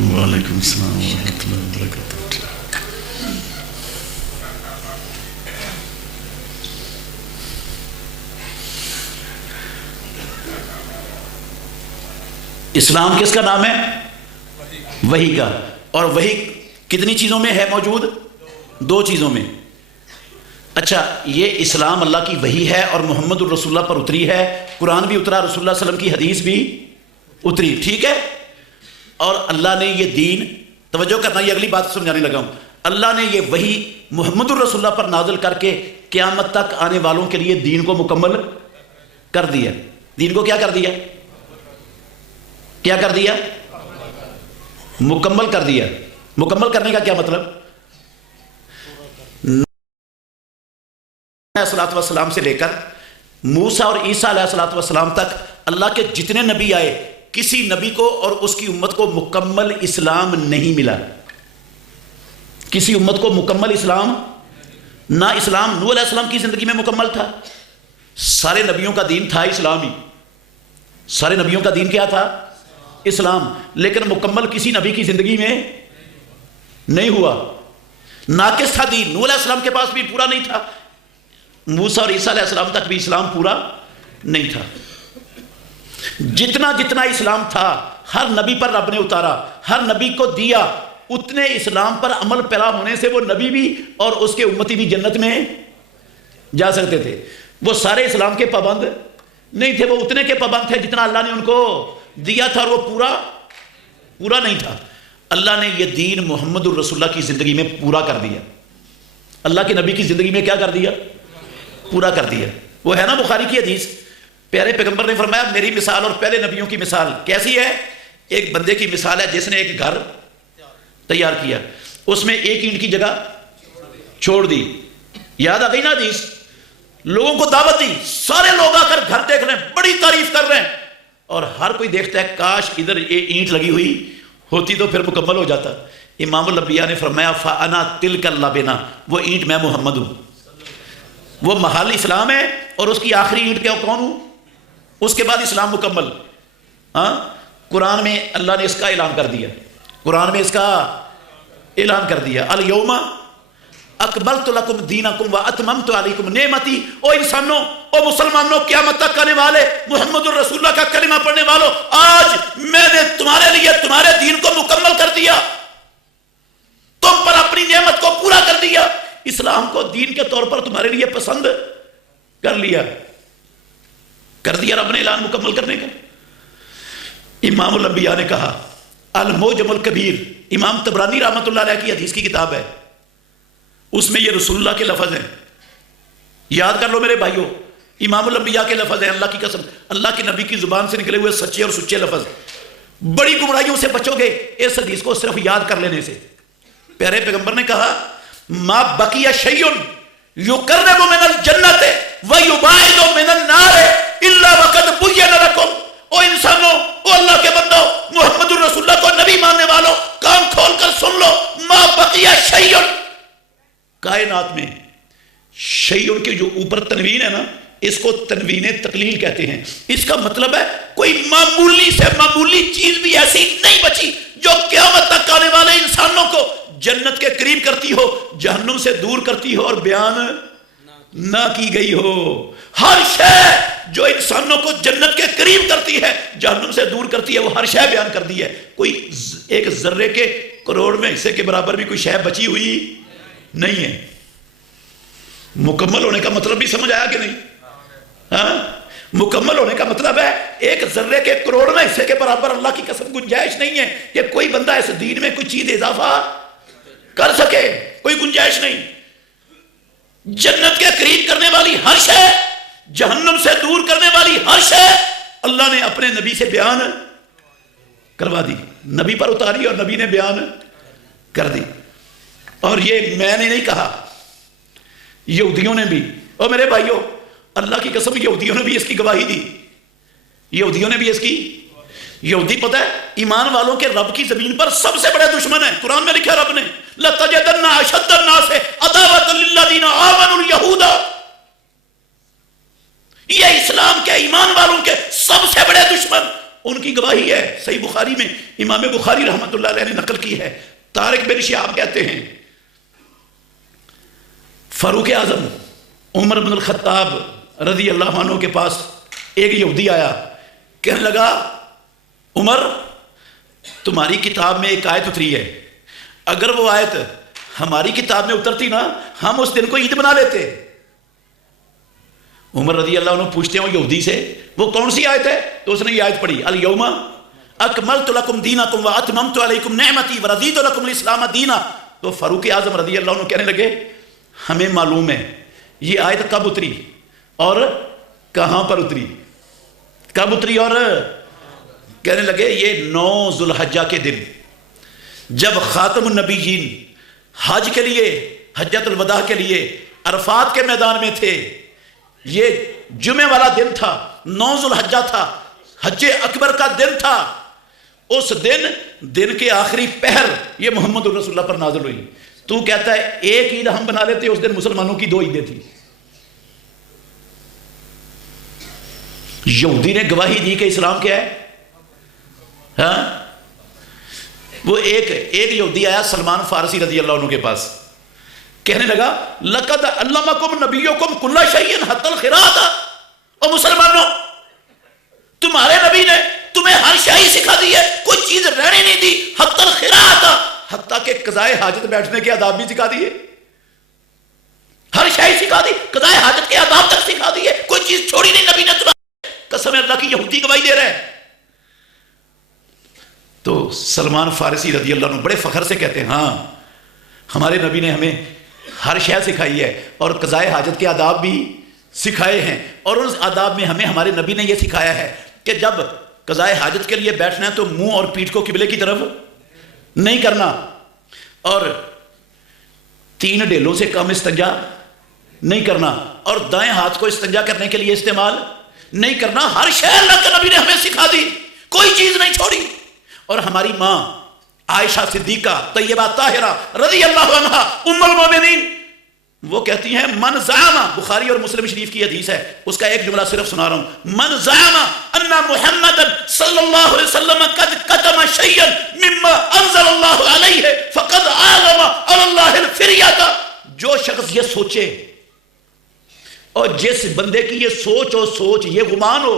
وعلیکم السلام ورحمۃ اللہ وبرکاتہ. اسلام کس کا نام ہے؟ وحی کا. اور وحی کتنی چیزوں میں ہے موجود؟ دو چیزوں میں. اچھا، یہ اسلام اللہ کی وحی ہے اور محمد الرسول اللہ پر اتری ہے، قرآن بھی اترا، رسول اللہ صلی اللہ علیہ وسلم کی حدیث بھی اتری، ٹھیک ہے. اور اللہ نے یہ دین، توجہ کرنا، یہ اگلی بات سمجھانے لگا ہوں، اللہ نے یہ وحی محمد الرسول اللہ پر نازل کر کے قیامت تک آنے والوں کے لیے دین کو مکمل کر دیا. دین کو کیا کر دیا؟ کیا کر دیا؟ مکمل کر دیا. مکمل کرنے کا کیا مطلب؟ علیہ السلام سے لے کر موسیٰ اور عیسیٰ علیہ السلام تک اللہ کے جتنے نبی آئے، کسی نبی کو اور اس کی امت کو مکمل اسلام نہیں ملا. کسی امت کو مکمل اسلام نہ. اسلام نوح علیہ السلام کی زندگی میں مکمل تھا. سارے نبیوں کا دین تھا اسلام ہی. سارے نبیوں کا دین کیا تھا؟ اسلام. لیکن مکمل کسی نبی کی زندگی میں نہیں ہوا. ناقص تھا دین. نوح علیہ السلام کے پاس بھی پورا نہیں تھا. موسیٰ اور عیسیٰ علیہ السلام تک بھی اسلام پورا نہیں تھا. جتنا جتنا اسلام تھا ہر نبی پر رب نے اتارا، ہر نبی کو دیا. اتنے اسلام پر عمل پیرا ہونے سے وہ نبی بھی اور اس کے امتی بھی جنت میں جا سکتے تھے. وہ سارے اسلام کے پابند نہیں تھے، وہ اتنے کے پابند تھے جتنا اللہ نے ان کو دیا تھا، اور وہ پورا نہیں تھا. اللہ نے یہ دین محمد الرسول اللہ کی زندگی میں پورا کر دیا. اللہ کے نبی کی زندگی میں کیا کر دیا؟ پورا کر دیا. وہ ہے نا بخاری کی حدیث، پیارے پیغمبر نے فرمایا میری مثال اور پہلے نبیوں کی مثال کیسی ہے؟ ایک بندے کی مثال ہے جس نے ایک گھر تیار کیا، اس میں ایک اینٹ کی جگہ چھوڑ دی. یاد آ گئی نا حدیث؟ لوگوں کو دعوت دی، سارے لوگ آ کر گھر دیکھ رہے ہیں، بڑی تعریف کر رہے ہیں، اور ہر کوئی دیکھتا ہے کاش ادھر یہ اینٹ لگی ہوئی ہوتی تو پھر مکمل ہو جاتا. امام الانبیاء نے فرمایا فانا تلک اللبنہ، وہ اینٹ میں محمد ہوں. وہ محل اسلام ہے اور اس کی آخری اینٹ کیا کون ہوں؟ اس کے بعد اسلام مکمل. قرآن میں اللہ نے اس کا اعلان کر دیا. قرآن میں اس کا اعلان کر دیا الیوم اکملت لکم دینکم واتممت علیکم نعمتی. او انسانوں، او مسلمانوں، قیامت تک آنے والے محمد الرسول اللہ کا کلمہ پڑھنے والوں، آج میں نے تمہارے لیے تمہارے دین کو مکمل کر دیا، تم پر اپنی نعمت کو پورا کر دیا، اسلام کو دین کے طور پر تمہارے لیے پسند کر لیا. کر دیا رب نے اعلان مکمل کرنے کا. امام الانبیاء نے کہا المعجم الکبیر، امام طبرانی رحمۃ اللہ علیہ کی حدیث کی کتاب ہے، اس میں یہ رسول اللہ کے لفظ ہیں. یاد کر لو میرے بھائیوں، امام الانبیاء کے لفظ ہیں. اللہ کی قسم، اللہ کے نبی کی زبان سے نکلے ہوئے سچے اور سچے لفظ. بڑی گمراہیوں سے بچو گے اس حدیث کو صرف یاد کر لینے سے. پیارے پیغمبر نے کہا ما بقی شیء یقرب من الجنت ویباعد من النار الا وقد بین لکم. او انسانوں، او اللہ کے بندوں، محمد الرسول اللہ کو نبی ماننے والوں، کان کھول کر سن لو، ما بقی شیء، کائنات میں شیء کی جو اوپر تنوین ہے نا، اس کو تنوین تقلیل کہتے ہیں. اس کا مطلب ہے کوئی معمولی سے معمولی چیز بھی ایسی نہیں بچی جو قیامت تک آنے والے انسانوں کو جنت کے قریب کرتی ہو، جہنم سے دور کرتی ہو اور بیان نہ کی گئی ہو. ہر شے جو انسانوں کو جنت کے قریب کرتی ہے، جہنم سے دور کرتی ہے، وہ ہر شے بیان کر دی ہے. کوئی ایک ذرے کے کروڑ میں حصے کے برابر بھی کوئی شے بچی ہوئی نہیں ہے. مکمل ہونے کا مطلب بھی سمجھ آیا کہ نہیں؟ مکمل ہونے کا مطلب ہے ایک ذرے کے کروڑ میں حصے کے برابر اللہ کی قسم گنجائش نہیں ہے کہ کوئی بندہ اس دین میں کوئی چیز اضافہ کر سکے. کوئی گنجائش نہیں. جنت کے قریب کرنے والی ہر شے، جہنم سے دور کرنے والی ہر شے اللہ نے اپنے نبی سے بیان کروا دی، نبی پر اتاری اور نبی نے بیان کر دی. اور یہ میں نے نہیں کہا، یہودیوں نے بھی. اور میرے بھائیوں، اللہ کی قسم یہودیوں نے بھی اس کی گواہی دی. یہودیوں نے بھی اس کی. یہودی پتہ ہے ایمان والوں کے رب کی زمین پر سب سے بڑے دشمن ہیں. قرآن میں لکھا رب نے لَتَجِدَنَّ أَشَدَّ النَّاسِ عَدَاوَةً لِلَّذِينَ آمَنُوا الْيَهُودَ. یہ اسلام کے ایمان والوں کے سب سے بڑے دشمن. ان کی گواہی ہے، صحیح بخاری میں امام بخاری رحمۃ اللہ علیہ نے نقل کی ہے. طارق بن شہاب کہتے ہیں فاروق اعظم عمر بن الخطاب رضی اللہ عنہ کے پاس ایک یہودی آیا، کہنے لگا عمر تمہاری کتاب میں ایک آیت اتری ہے، اگر وہ آیت ہماری کتاب میں اترتی نا ہم اس دن کو عید بنا لیتے. عمر رضی اللہ عنہ پوچھتے ہیں یہودی سے وہ کون سی آیت ہے؟ تو اس نے یہ آیت پڑھی الیوم اکملت لکم دینکم واتممت علیکم نعمتی ورضیت لکم الاسلام دینا. تو فاروق اعظم رضی اللہ عنہ کہنے لگے ہمیں معلوم ہے یہ آیت کب اتری اور کہاں پر اتری؟ کب اتری؟ اور کہنے لگے یہ 9 ذو الحجہ کے دن جب خاتم النبیین حج کے لیے، حجۃ الوداع کے لیے عرفات کے میدان میں تھے، یہ جمعے والا دن تھا، 9 ذو الحجہ تھا، حج اکبر کا دن تھا۔ اس دن کے آخری پہر یہ محمد رسول اللہ پر نازل ہوئی۔ تو کہتا ہے ایک عید ہم بنا لیتے، اس دن مسلمانوں کی 2 عیدیں تھیں۔ یہودی نے گواہی دی کہ اسلام کیا ہے؟ ہاں، وہ ایک یہودی آیا سلمان فارسی رضی اللہ عنہ کے پاس، کہنے لگا لقد علمکم نبیکم کل شیء حتی الخراۃ، اور مسلمانوں تمہارے نبی نے تمہیں ہر شے سکھا دی ہے، کوئی چیز رہنے نہیں دی، حتی الخراۃ، حتیٰ کہ قضائے حاجت بیٹھنے کے آداب بھی سکھا دیے، ہر شے سکھا دی، قضائے حاجت کے آداب تک سکھا دیے، کوئی چیز چھوڑی نہیں نبی نے تمہیں۔ قسم اللہ کی یہودی گواہی دے رہے ہیں۔ تو سلمان فارسی رضی اللہ عنہ بڑے فخر سے کہتے ہیں ہاں ہمارے نبی نے ہمیں ہر شے سکھائی ہے اور قضائے حاجت کے آداب بھی سکھائے ہیں، اور اس آداب میں ہمیں ہمارے نبی نے یہ سکھایا ہے کہ جب قضائے حاجت کے لیے بیٹھنا ہے تو منہ اور پیٹھ کو قبلے کی طرف نہیں کرنا، اور 3 ڈیلوں سے کم استنجا نہیں کرنا، اور دائیں ہاتھ کو استنجا کرنے کے لیے استعمال نہیں کرنا۔ ہر شے اللہ کے نبی نے ہمیں سکھا دی، کوئی چیز نہیں چھوڑی۔ اور ہماری ماں عائشہ صدیقہ طیبہ طاہرہ رضی اللہ عنہا ام المومنین، وہ کہتی ہیں من زعم، بخاری اور مسلم شریف کی حدیث ہے، اس کا ایک جملہ صرف سنا رہا ہوں، من زعم ان محمد صلی اللہ علیہ وسلم قد قتم شیئا مما انزل اللہ علیہ فقد عالم علی اللہ الفریۃ، جو شخص یہ سوچے، اور جس بندے کی یہ سوچ یہ گمان ہو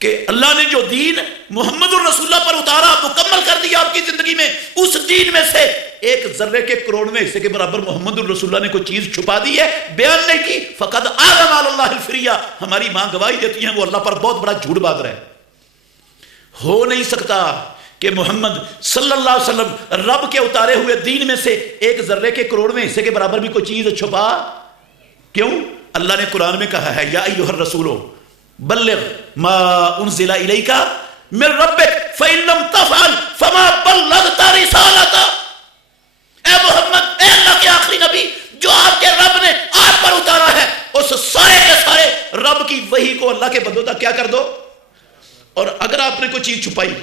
کہ اللہ نے جو دین محمد الرسول اللہ پر اتارا مکمل کر دیا آپ کی زندگی میں، اس دین میں سے ایک ذرے کے کروڑویں حصے کے برابر محمد الرسول اللہ نے کوئی چیز چھپا دی ہے، بیان نہیں کی، فقد اعظم علی اللہ الفریہ، ہماری ماں گواہی دیتی ہیں وہ اللہ پر بہت بڑا جھوٹ باندھ رہا ہے۔ ہو نہیں سکتا کہ محمد صلی اللہ علیہ وسلم رب کے اتارے ہوئے دین میں سے ایک ذرے کے کروڑویں حصے کے برابر بھی کوئی چیز چھپا، کیوں؟ اللہ نے قرآن میں کہا ہے یا ایھا الرسول بلغ ما انزل الیک من ربک فإن لم تفعل فما بلغت رسالتہ، اے محمد، اے اللہ کے آخری نبی، جو آپ کے رب نے آپ پر اتارا ہے اس سارے کے سارے رب کی وحی کو اللہ کے بندوں تک کیا کر دو۔ اور اگر آپ نے کوئی چیز چھپائی،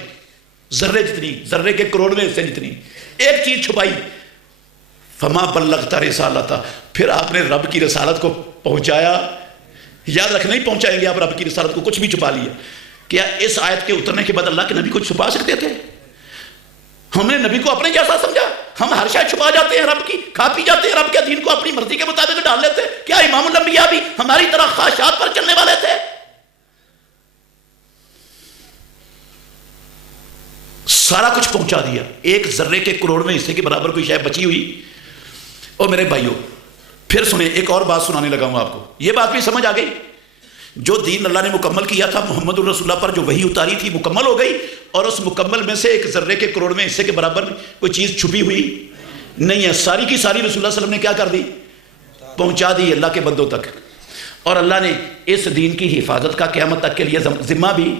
ذرے جتنی، ذرے کے کروڑویں حصے جتنی ایک چیز چھپائی، فما بلغت رسالتہ، پھر آپ نے رب کی رسالت کو پہنچایا، یاد رکھ نہیں پہنچائیں گے آپ رب کی رسالت کو، کچھ بھی چھپا لیا۔ کیا اس آیت کے اترنے کے بعد اللہ کے نبی کو چھپا سکتے تھے؟ ہم نے نبی کو اپنے جیسا سمجھا، ہم ہر شاید چھپا جاتے ہیں رب کی، کھا پی جاتے ہیں رب کے دین کو اپنی مرضی کے مطابق ڈال لیتے ہیں۔ کیا امام الانبیاء بھی ہماری طرح خواہشات پر چلنے والے تھے؟ سارا کچھ پہنچا دیا، ایک ذرے کے کروڑویں حصے کے برابر کوئی شے بچی ہوئی۔ اور میرے بھائیوں پھر سنیں، ایک اور بات سنانے لگا ہوں آپ کو، یہ بات بھی سمجھ آ گئی؟ جو دین اللہ نے مکمل کیا تھا محمد الرسول اللہ پر، جو وحی اتاری تھی مکمل ہو گئی، اور اس مکمل میں سے ایک ذرے کے کروڑویں حصے کے برابر کوئی چیز چھپی ہوئی نہیں ہے، ساری کی ساری رسول اللہ صلی اللہ علیہ وسلم نے کیا کر دی؟ پہنچا دی اللہ کے بندوں تک۔ اور اللہ نے اس دین کی حفاظت کا قیامت تک کے لیے ذمہ بھی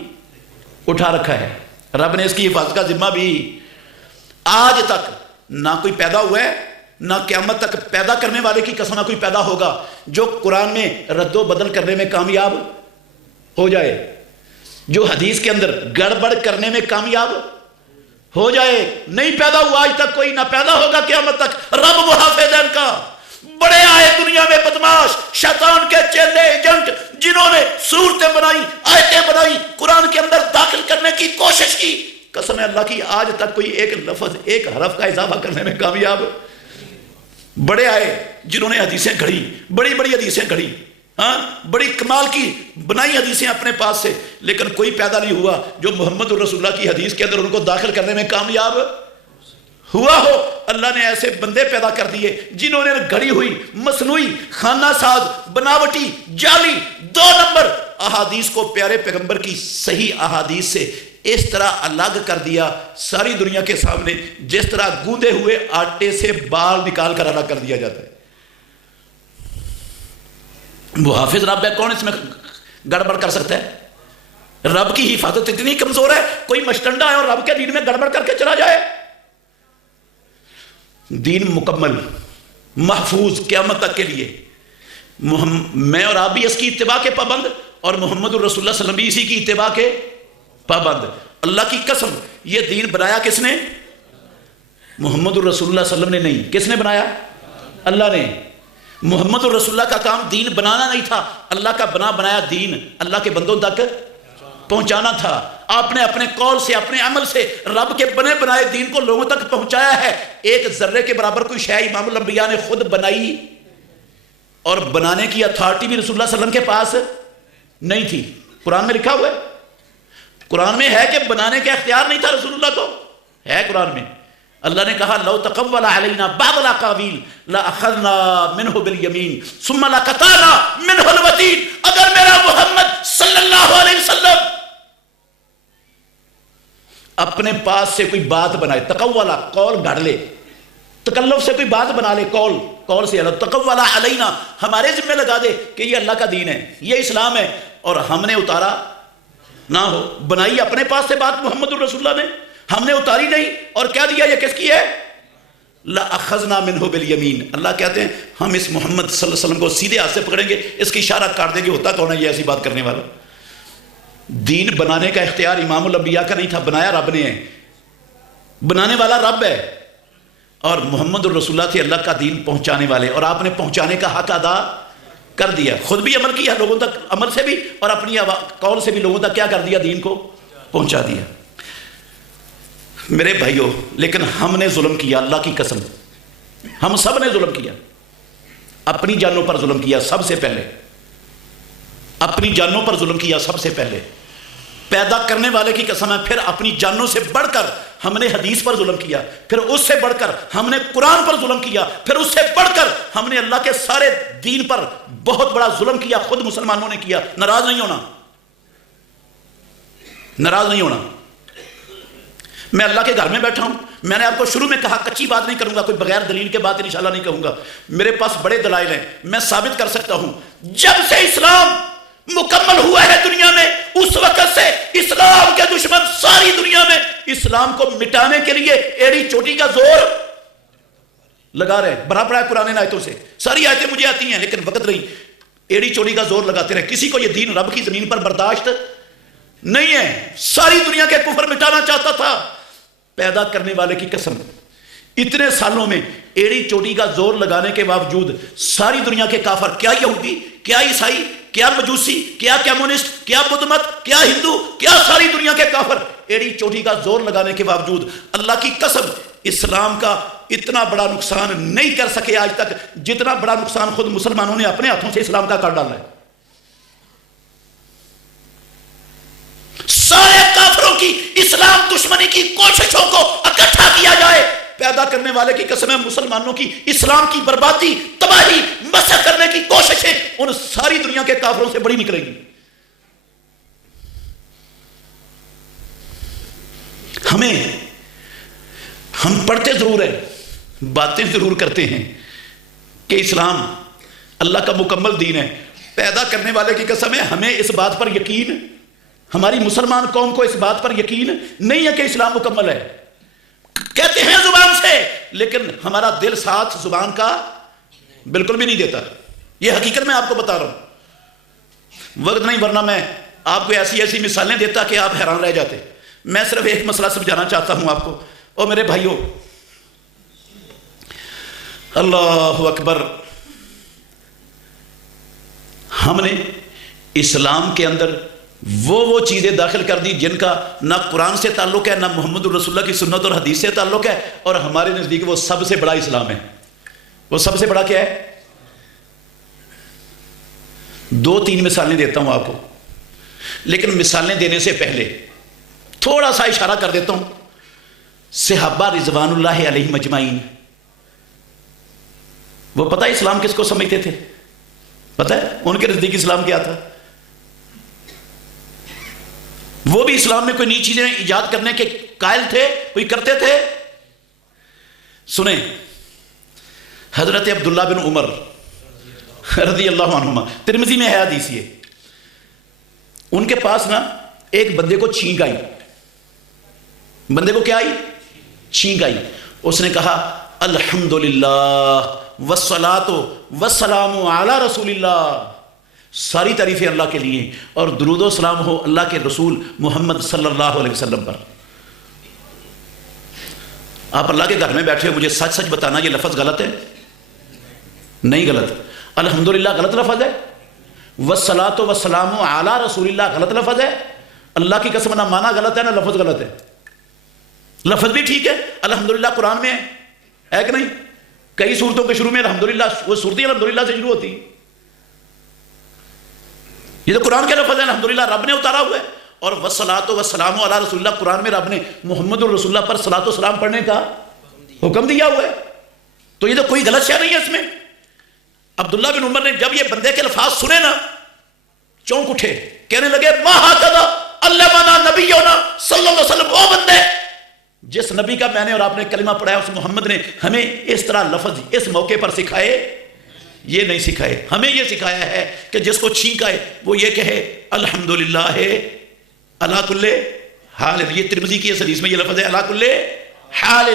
اٹھا رکھا ہے، رب نے اس کی حفاظت کا ذمہ بھی آج تک نہ کوئی پیدا ہوا ہے، نہ قیامت تک پیدا کرنے والے کی قسم نہ کوئی پیدا ہوگا جو قرآن میں رد و بدل کرنے میں کامیاب ہو جائے، جو حدیث کے اندر گڑبڑ کرنے میں کامیاب ہو جائے۔ نہیں پیدا ہوا آج تک کوئی، نہ پیدا ہوگا قیامت تک۔ رب محافظ ہے ان کا۔ بڑے آئے دنیا میں بدماش، شیطان کے چیلے ایجنٹ، جنہوں نے صورتیں بنائی، آیتیں بنائی، قرآن کے اندر داخل کرنے کی کوشش کی، قسم اللہ کی آج تک کوئی ایک لفظ، ایک حرف کا اضافہ کرنے میں کامیاب۔ بڑے آئے جنہوں نے حدیثیں گھڑی، بڑی بڑی حدیثیں گھڑی، ہاں بڑی کمال کی بنائی حدیثیں اپنے پاس سے، لیکن کوئی پیدا نہیں ہوا جو محمد الرسول اللہ کی حدیث کے اندر ان کو داخل کرنے میں کامیاب ہوا ہو۔ اللہ نے ایسے بندے پیدا کر دیے جنہوں نے گھڑی ہوئی مصنوعی خانہ ساز بناوٹی جعلی 2 نمبر احادیث کو پیارے پیغمبر کی صحیح احادیث سے اس طرح الگ کر دیا ساری دنیا کے سامنے، جس طرح گوندے ہوئے آٹے سے بال نکال کر الگ کر دیا جاتا ہے۔ وہ حافظ رب ہے، کون اس میں گڑبڑ کر سکتا ہے؟ رب کی حفاظت اتنی کمزور ہے، کوئی مشٹنڈا ہے اور رب کے دین میں گڑبڑ کر کے چلا جائے؟ دین مکمل محفوظ قیامت تک کے لیے، میں اور آپ بھی اس کی اتباع کے پابند، اور محمد الرسول اللہ صلی اللہ علیہ وسلم بھی اسی کی اتباع کے پابند۔ اللہ کی قسم یہ دین بنایا کس نے؟ محمد الرسول اللہ صلی اللہ علیہ وسلم نے نہیں، کس نے بنایا؟ اللہ نے۔ محمد الرسول اللہ کا کام دین بنانا نہیں تھا، اللہ کا بنایا دین اللہ کے بندوں تک پہنچانا تھا۔ آپ نے اپنے قول سے، اپنے عمل سے رب کے بنائے دین کو لوگوں تک پہنچایا ہے۔ ایک ذرے کے برابر کوئی شے امام الانبیاء نے خود بنائی، اور بنانے کی اتھارٹی بھی رسول اللہ صلی اللہ علیہ وسلم کے پاس نہیں تھی۔ قرآن میں لکھا ہوا ہے، قرآن میں ہے کہ بنانے کا اختیار نہیں تھا رسول اللہ کو، ہے قرآن میں۔ اللہ نے کہا لو تقول علینا بعض الاقاویل لاخذنا منہ بالیمین ثم لقطعنا منہ الوتین۔ اگر میرا محمد صلی اللہ علیہ وسلم اپنے پاس سے کوئی بات بنائے، تقولا قول گھڑ لے، تکلف سے کوئی بات بنا لے، قول سے اللہ تقول علینا ہمارے ذمہ لگا دے کہ یہ اللہ کا دین ہے، یہ اسلام ہے، اور ہم نے اتارا نہ ہو، بنائی اپنے پاس سے بات محمد الرسول اللہ نے، ہم نے اتاری نہیں، اور کیا دیا یہ کس کی ہے؟ لَأَخَذْنَا مِنْهُ بِالْيَمِينَ۔ اللہ کہتے ہیں ہم اس محمد صلی اللہ علیہ وسلم کو سیدھے ہاتھ سے پکڑیں گے، اس کی اشارہ کاٹ دیں گے، ہوتا کون ہے یہ ایسی بات کرنے والا؟ دین بنانے کا اختیار امام الانبیاء کا نہیں تھا، بنایا رب نے ہے، بنانے والا رب ہے، اور محمد الرسول اللہ تھے اللہ کا دین پہنچانے والے، اور آپ نے پہنچانے کا حق ادا کر دیا، خود بھی عمل کیا لوگوں تک، عمل سے بھی اور اپنی قول سے بھی لوگوں تک کیا کر دیا؟ دین کو پہنچا دیا۔ میرے بھائیوں، لیکن ہم نے ظلم کیا، اللہ کی قسم ہم سب نے ظلم کیا، اپنی جانوں پر ظلم کیا سب سے پہلے، اپنی جانوں پر ظلم کیا سب سے پہلے، پیدا کرنے والے کی قسم ہے، پھر اپنی جانوں سے بڑھ کر ہم نے حدیث پر ظلم کیا، پھر اس سے بڑھ کر ہم نے قرآن پر ظلم کیا، پھر اس سے بڑھ کر ہم نے اللہ کے سارے دین پر بہت بڑا ظلم کیا، خود مسلمانوں نے کیا۔ ناراض نہیں ہونا، ناراض نہیں ہونا۔ میں اللہ کے گھر میں بیٹھا ہوں، میں نے آپ کو شروع میں کہا کچی بات نہیں کروں گا، کوئی بغیر دلیل کے بات انشاءاللہ نہیں کہوں گا، میرے پاس بڑے دلائل ہیں، میں ثابت کر سکتا ہوں جب سے اسلام مکمل ہوا ہے دنیا میں، اس وقت سے اسلام کے دشمن ساری دنیا میں اسلام کو مٹانے کے لیے ایڑی چوٹی کا زور لگا رہے ہیں۔ بھرا پڑا ہے قرآن آیتوں سے، ساری آیتیں مجھے آتی ہیں لیکن وقت نہیں، ایڑی چوٹی کا زور لگاتے رہے، کسی کو یہ دین رب کی زمین پر برداشت نہیں ہے، ساری دنیا کے کفر مٹانا چاہتا تھا۔ پیدا کرنے والے کی قسم اتنے سالوں میں ایڑی چوٹی کا زور لگانے کے باوجود ساری دنیا کے کافر، کیا یہودی، کیا عیسائی، کیا مجوسی، کیا کمیونسٹ، کیا بدھ مت، کیا ہندو، کیا ساری دنیا کے کافر ایڑی چوٹی کا زور لگانے کے باوجود اللہ کی قسم اسلام کا اتنا بڑا نقصان نہیں کر سکے آج تک جتنا بڑا نقصان خود مسلمانوں نے اپنے ہاتھوں سے اسلام کا کر ڈالا ہے۔ سارے کافروں کی اسلام دشمنی کی کوششوں کو اکٹھا کیا جائے، پیدا کرنے والے کی قسم ہے مسلمانوں کی اسلام کی بربادی، تباہی، مسخ کرنے کی کوششیں ان ساری دنیا کے کافروں سے بڑی نکلیں گی۔ ہم پڑھتے ضرور ہیں، باتیں ضرور کرتے ہیں کہ اسلام اللہ کا مکمل دین ہے، پیدا کرنے والے کی قسم ہے ہمیں اس بات پر یقین، ہماری مسلمان قوم کو اس بات پر یقین نہیں ہے کہ اسلام مکمل ہے، کہتے ہیں زبان سے لیکن ہمارا دل ساتھ زبان کا بالکل بھی نہیں دیتا۔ یہ حقیقت میں آپ کو بتا رہا ہوں، وقت نہیں ورنہ میں آپ کو ایسی ایسی مثالیں دیتا کہ آپ حیران رہ جاتے۔ میں صرف ایک مسئلہ سمجھانا چاہتا ہوں آپ کو، اور میرے بھائیوں، اللہ اکبر، ہم نے اسلام کے اندر وہ چیزیں داخل کر دی جن کا نہ قرآن سے تعلق ہے، نہ محمد الرسول اللہ کی سنت اور حدیث سے تعلق ہے، اور ہمارے نزدیک وہ سب سے بڑا اسلام ہے۔ وہ سب سے بڑا کیا ہے؟ 2-3 مثالیں دیتا ہوں آپ کو، لیکن مثالیں دینے سے پہلے تھوڑا سا اشارہ کر دیتا ہوں۔ صحابہ رضوان اللہ علیہم اجمعین، وہ پتہ ہے اسلام کس کو سمجھتے تھے؟ پتہ ہے ان کے نزدیک اسلام کیا تھا؟ وہ بھی اسلام میں کوئی نئی چیزیں ایجاد کرنے کے قائل تھے، کوئی کرتے تھے؟ سنیں، حضرت عبداللہ بن عمر رضی اللہ عنہما، ترمذی میں ہے حدیث یہ، ان کے پاس نا ایک بندے کو چھینک آئی. بندے کو کیا آئی؟ چھینک آئی. اس نے کہا الحمدللہ والصلاۃ والسلام علی رسول اللہ، ساری تعریفیں اللہ کے لیے اور درود و سلام ہو اللہ کے رسول محمد صلی اللہ علیہ وسلم پر. آپ اللہ کے گھر میں بیٹھے ہو، مجھے سچ سچ بتانا یہ لفظ غلط ہے؟ نہیں غلط. الحمدللہ غلط لفظ ہے، والصلاۃ والسلام علی رسول اللہ غلط لفظ ہے. اللہ کی قسم نہ مانا غلط ہے نہ لفظ غلط ہے. لفظ بھی ٹھیک ہے، الحمدللہ قرآن میں ہے کہ نہیں؟ کئی صورتوں کے شروع میں الحمدللہ، وہ صورتیں الحمدللہ سے شروع ہوتی. یہ تو قرآن کے لفظ ہے، الحمدللہ رب نے اتارا ہوا ہے. اور والصلاۃ والسلام علی رسول اللہ قرآن میں رب نے محمد الرسول اللہ پر صلاۃ و سلام پڑھنے کا حکم دیا ہوا ہے. تو یہ تو کوئی غلط شے نہیں ہے اس میں. عبداللہ بن عمر نے جب یہ بندے کے الفاظ سنے نا چونک اٹھے، کہنے لگے ما ھکذا علمنا نبینا صلی اللہ علیہ وسلم، وہ بندے جس نبی کا میں نے اور آپ نے کلمہ پڑھا ہے اس محمد نے ہمیں اس طرح لفظ اس موقع پر سکھائے. یہ نہیں سکھائے، ہمیں یہ سکھایا ہے کہ جس کو چھینک آئے وہ یہ کہے الحمدللہ علی کل حال. یہ ترمذی کی اس حدیث میں یہ لفظ ہے علی کل حال،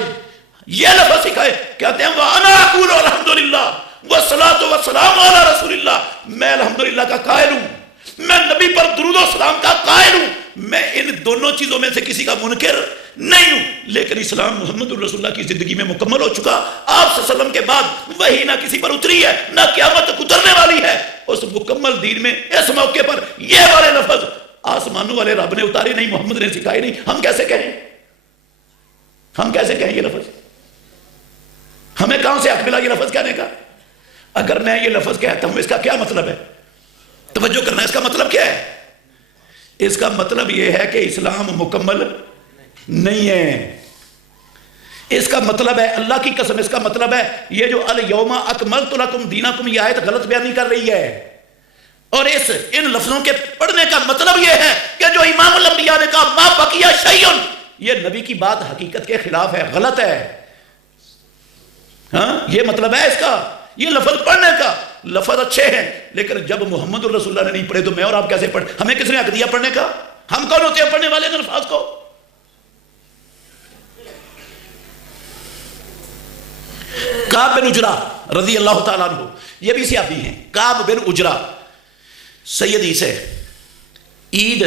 یہ لفظ سکھائے. کہتے ہیں وانا اقول الحمدللہ والصلاۃ والسلام علی رسول اللہ، میں الحمدللہ کا قائل ہوں، میں نبی پر درود و سلام کا قائل ہوں، میں ان دونوں چیزوں میں سے کسی کا منکر نہیں ہوں. لیکن اسلام محمد الرسول اللہ کی زندگی میں مکمل ہو چکا. آپ صلی اللہ علیہ وسلم کے بعد وہی نہ کسی پر اتری ہے نہ قیامت تک اترنے والی ہے. اس مکمل دین میں اس موقع پر یہ والے لفظ آسمانوں والے رب نے اتارے نہیں، محمد نے سکھائے نہیں. ہم کیسے کہیں؟ ہم کیسے کہیں یہ لفظ؟ ہمیں کہاں سے حق ملا یہ لفظ کہنے کا؟ اگر میں یہ لفظ کہتا ہوں اس کا کیا مطلب ہے؟ توجہ کرنا، اس کا مطلب کیا ہے؟ اس کا مطلب یہ ہے کہ اسلام مکمل نہیں ہے. اس کا مطلب ہے اللہ کی قسم، اس کا مطلب ہے یہ جو الیوم اکملت لکم دینکم یہ آیت غلط بیان نہیں کر رہی ہے. اور ان لفظوں کے پڑھنے کا مطلب یہ ہے کہ جو امام الانبیاء نے کہا ما بقی شیء، یہ نبی کی بات حقیقت کے خلاف ہے، غلط ہے. ہاں یہ مطلب ہے اس کا. یہ لفظ پڑھنے کا لفظ اچھے ہیں، لیکن جب محمد الرسول اللہ نے نہیں پڑھے تو میں اور آپ کیسے پڑھ؟ ہمیں کس نے حق دیا پڑھنے کا؟ ہم کون ہوتے ہیں پڑھنے والے ان الفاظ کو؟ کعب بن عجرہ رضی اللہ تعالیٰ عنہ، یہ بھی صحابی ہیں. کعب بن عجرہ سیدی سے عید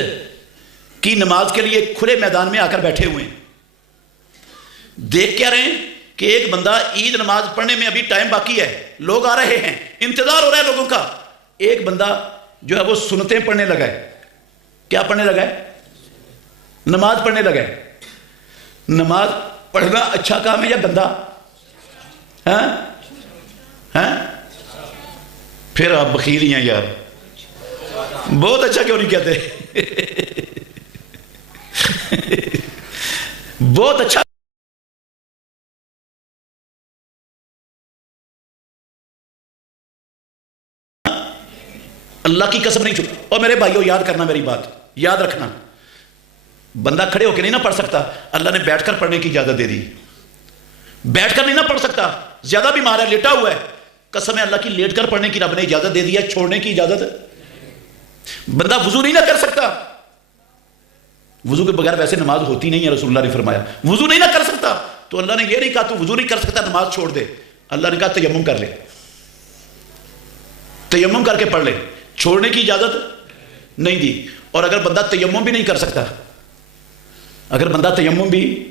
کی نماز کے لیے کھلے میدان میں آ کر بیٹھے ہوئے ہیں. دیکھ کیا رہے ہیں کہ ایک بندہ عید نماز پڑھنے میں ابھی ٹائم باقی ہے، لوگ آ رہے ہیں، انتظار ہو رہا ہے لوگوں کا. ایک بندہ جو ہے وہ سنتیں پڑھنے لگا ہے. کیا پڑھنے لگا ہے؟ نماز پڑھنے لگا ہے. نماز پڑھنا اچھا کام ہے یا گندا؟ ہاں ہاں پھر آپ بخیل ہی ہیں یار. بہت اچھا کیوں نہیں کہتے؟ بہت اچھا. اللہ کی قسم نہیں چھوڑ. اور میرے بھائیو یاد کرنا، میری بات یاد رکھنا، بندہ کھڑے ہو کے نہیں نہ پڑھ سکتا، اللہ نے بیٹھ کر پڑھنے کی اجازت دے دی. بیٹھ کر نہیں نہ پڑھ سکتا، زیادہ بیمار ہے، لیٹا ہوا ہے، قسم ہے اللہ کی لیٹ کر پڑھنے کی رب نے اجازت دے دی ہے، چھوڑنے کی اجازت. بندہ وضو نہیں نہ کر سکتا، وضو کے بغیر ویسے نماز ہوتی نہیں ہے، رسول اللہ نے فرمایا وضو نہیں نہ کر سکتا. تو اللہ نے یہ نہیں کہا تو وضو نہیں کر سکتا نماز چھوڑ دے، اللہ نے کہا تیمم کر لے، تیمم کر کے پڑھ لے، چھوڑنے کی اجازت نہیں دی. اور اگر بندہ تیمم بھی نہیں کر سکتا، اگر بندہ تیمم بھی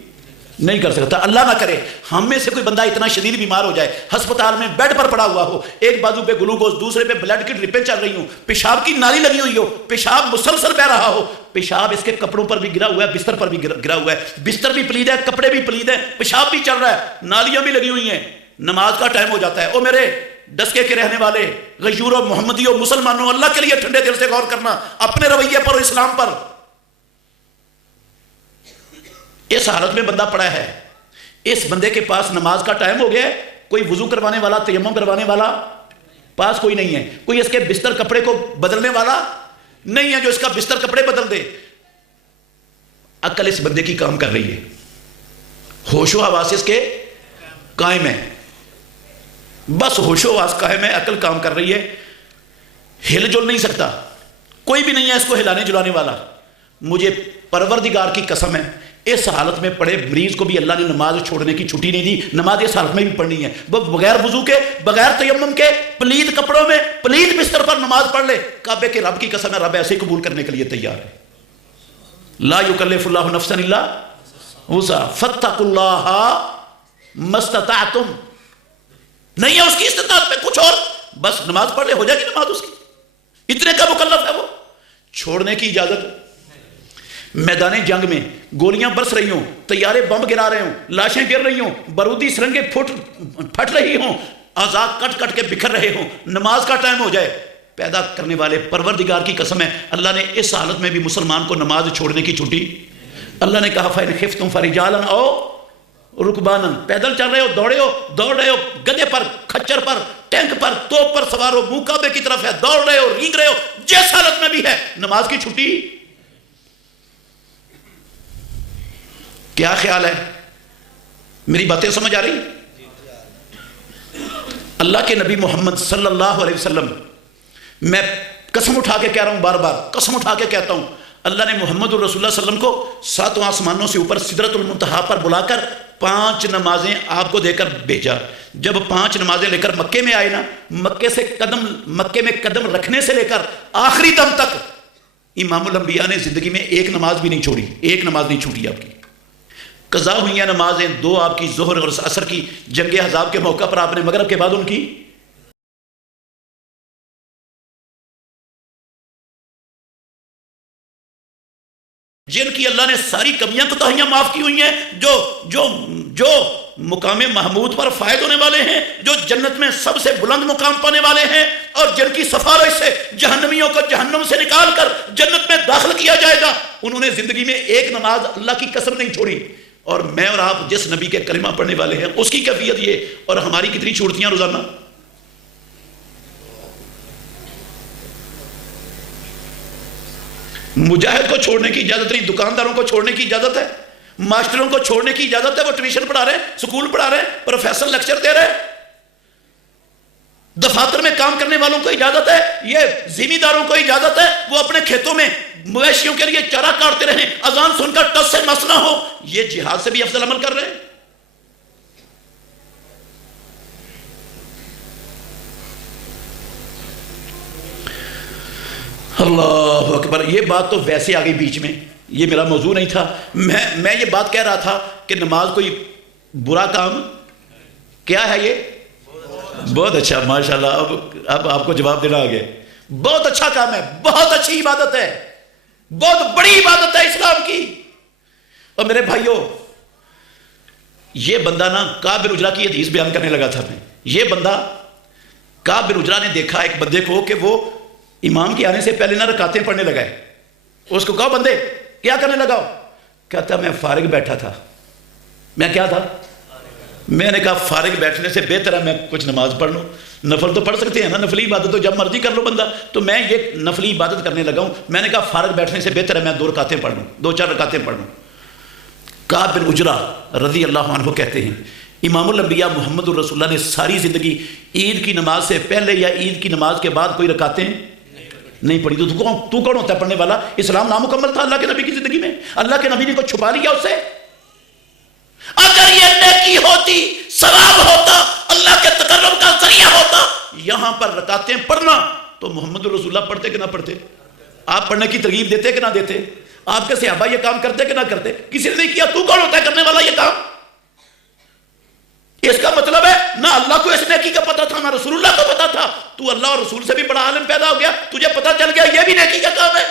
نہیں کر سکتا، اللہ نہ کرے ہم میں سے کوئی بندہ اتنا شدید بیمار ہو جائے، ہسپتال میں بیڈ پر پڑا ہوا ہو، ایک بازو پہ گلوکوز، دوسرے پہ بلڈ کی ڈرپیں چل رہی ہوں، پیشاب کی نالی لگی ہوئی ہو، پیشاب مسلسل بہ رہا ہو، پیشاب اس کے کپڑوں پر بھی گرا ہوا ہے، بستر پر بھی گرا ہوا ہے، بستر بھی پلید ہے، کپڑے بھی پلید ہیں، پیشاب بھی چل رہا ہے، نالیاں بھی لگی ہوئی ہیں، نماز کا ٹائم ہو جاتا ہے. او میرے ڈسکے کے رہنے والے غیوروں، محمدیوں، مسلمانوں، اللہ کے لیے ٹھنڈے دل سے غور کرنا اپنے رویے پر اور اسلام پر. اس حالت میں بندہ پڑا ہے، اس بندے کے پاس نماز کا ٹائم ہو گیا ہے، کوئی وضو کروانے والا، تیمم کروانے والا پاس کوئی نہیں ہے، کوئی اس کے بستر کپڑے کو بدلنے والا نہیں ہے جو اس کا بستر کپڑے بدل دے. عقل اس بندے کی کام کر رہی ہے، ہوش و حواس اس کے قائم ہے، بس ہوش و حواس قائم ہے، عقل کام کر رہی ہے. ہل جل نہیں سکتا، کوئی بھی نہیں ہے اس کو ہلانے جلانے والا۔ مجھے پروردگار کی قسم ہے اس حالت میں پڑے مریض کو بھی اللہ نے نماز چھوڑنے کی چھٹی نہیں دی، نماز اس حالت میں بھی پڑھنی ہے، وہ بغیر وضو کے، بغیر تیمم کے، پلید کپڑوں میں، پلید بستر پر نماز پڑھ لے، کعبے کے رب کی قسم ہے رب ایسے ہی قبول کرنے کے لیے تیار ہے۔ لا یکلف اللہ نفسا الا وسعہا فاتقوا اللہ ما استطعتم، نہیں ہے اس کی استطاعت میں کچھ اور، بس نماز پڑھ لے، ہو جائے گی نماز اس کی، اتنے کا مکلف ہے وہ۔ چھوڑنے کی اجازت، میدان جنگ میں گولیاں برس رہی ہوں، طیارے بم گرا رہے ہوں، لاشیں گر رہی ہوں، بارودی سرنگیں پھٹ رہی ہوں، اعضاء کٹ کٹ کے بکھر رہے ہوں، نماز کا ٹائم ہو جائے، پیدا کرنے والے پروردگار کی قسم ہے اللہ نے اس حالت میں بھی مسلمان کو نماز چھوڑنے کی چھٹی۔ اللہ نے کہا فَإِنْ خِفْتُمْ فَرِجَالًا أَوْ رُكْبَانًا، پیدل چل رہے ہو، دوڑ رہے ہو، گدھے پر، کھچر پر، ٹینک پر، توپ پر سوار ہو، منہ کعبے کی طرف ہے، دوڑ رہے ہو، رینگ رہے ہو، جس حالت میں بھی ہے نماز کی چھٹی۔ کیا خیال ہے؟ میری باتیں سمجھ آ رہی؟ اللہ کے نبی محمد صلی اللہ علیہ وسلم، میں قسم اٹھا کے کہہ رہا ہوں، بار بار قسم اٹھا کے کہتا ہوں، اللہ نے محمد الرسول اللہ صلی اللہ علیہ وسلم کو 7 آسمانوں سے اوپر سدرۃ المنتہا پر بلا کر 5 نمازیں آپ کو دے کر بھیجا۔ جب 5 نمازیں لے کر مکے میں آئے نا، مکے میں قدم رکھنے سے لے کر آخری دم تک امام الانبیاء نے زندگی میں ایک نماز بھی نہیں چھوڑی، ایک نماز نہیں چھوٹی آپ کی۔ قضا ہوئی ہیں نمازیں 2 آپ کی، ظہر اور عصر کی، جنگ احزاب کے موقع پر آپ نے، مغرب کے بعد ان کی جن کی اللہ نے ساری کمیاں کوتاہیاں معاف کی ہوئی ہیں، جو مقام محمود پر فائد ہونے والے ہیں، جو جنت میں سب سے بلند مقام پانے والے ہیں، اور جن کی سفارش سے جہنمیوں کو جہنم سے نکال کر جنت میں داخل کیا جائے گا، انہوں نے زندگی میں ایک نماز اللہ کی قسم نہیں چھوڑی۔ اور میں اور آپ جس نبی کے کلمہ پڑھنے والے ہیں اس کی کیفیت یہ، اور ہماری کتنی چھوڑتیاں روزانہ۔ مجاہد کو چھوڑنے کی اجازت نہیں، دکانداروں کو چھوڑنے کی اجازت ہے، ماسٹروں کو چھوڑنے کی اجازت ہے، وہ ٹیوشن پڑھا رہے ہیں، سکول پڑھا رہے ہیں، پروفیسر لیکچر دے رہے ہیں، دفاتر میں کام کرنے والوں کو اجازت ہے، یہ زمینداروں کو اجازت ہے وہ اپنے کھیتوں میں مویشیوں کے لیے چارہ کاٹتے رہیں، اذان سن کر ٹس سے مس نہ ہو، یہ جہاد سے بھی افضل عمل کر رہے ہیں۔ اللہ اکبر۔ یہ بات تو ویسے آ گئی بیچ میں، یہ میرا موضوع نہیں تھا، میں یہ بات کہہ رہا تھا کہ نماز کوئی برا کام کیا ہے؟ یہ بہت اچھا، ماشاءاللہ اب آپ کو جواب دینا آ گیا، بہت اچھا کام ہے، بہت اچھی عبادت ہے، بہت بڑی عبادت ہے اسلام کی۔ اور میرے بھائیوں، یہ بندہ نا کعب بن عجرہ کی حدیث بیان کرنے لگا تھا میں، یہ بندہ کعب بن عجرہ نے دیکھا ایک بندے کو کہ وہ امام کے آنے سے پہلے نہ رکعتیں پڑھنے لگا ہے۔ اس کو کہا بندے کیا کرنے لگا ہو؟ کہتا میں فارغ بیٹھا تھا۔ میں کیا تھا؟ میں نے کہا فارغ بیٹھنے سے بہتر ہے میں کچھ نماز پڑھ لوں، نفل تو پڑھ سکتے ہیں نا، نفلی عبادت تو جب مرضی کر لو بندہ، تو میں یہ نفلی عبادت کرنے لگا ہوں، میں نے کہا فارغ بیٹھنے سے بہتر ہے میں 2 رکعتیں پڑھ لوں، 2-4 رکعتیں پڑھ لوں۔ کعب بن عجرہ رضی اللہ عنہ کہتے ہیں امام الانبیاء محمد الرسول اللہ نے ساری زندگی عید کی نماز سے پہلے یا عید کی نماز کے بعد کوئی رکعتیں نہیں پڑھی۔ تو کون ہوتا ہے پڑھنے والا؟ اسلام نامکمل تھا اللہ کے نبی کی زندگی میں، اللہ کے نبی نے کچھ چھپا لیا اس سے؟ اگر یہ نیکی ہوتی، ثواب ہوتا، اللہ کے تقرب کا ذریعہ ہوتا، یہاں پر رکعتیں پڑھنا، تو محمد رسول اللہ پڑھتے کہ نہ پڑھتے؟ آپ پڑھنے کی ترغیب دیتے کہ نہ دیتے؟ آپ کے صحابہ یہ کام کرتے کہ نہ کرتے؟ کسی نے نہیں کیا، تو کون ہوتا ہے کرنے والا یہ کام؟ اس کا مطلب ہے نہ اللہ کو اس نیکی کا پتہ تھا، نہ رسول اللہ کو پتہ تھا، تو اللہ اور رسول سے بھی بڑا عالم پیدا ہو گیا، تجھے پتہ چل گیا یہ بھی نیکی کا کام ہے،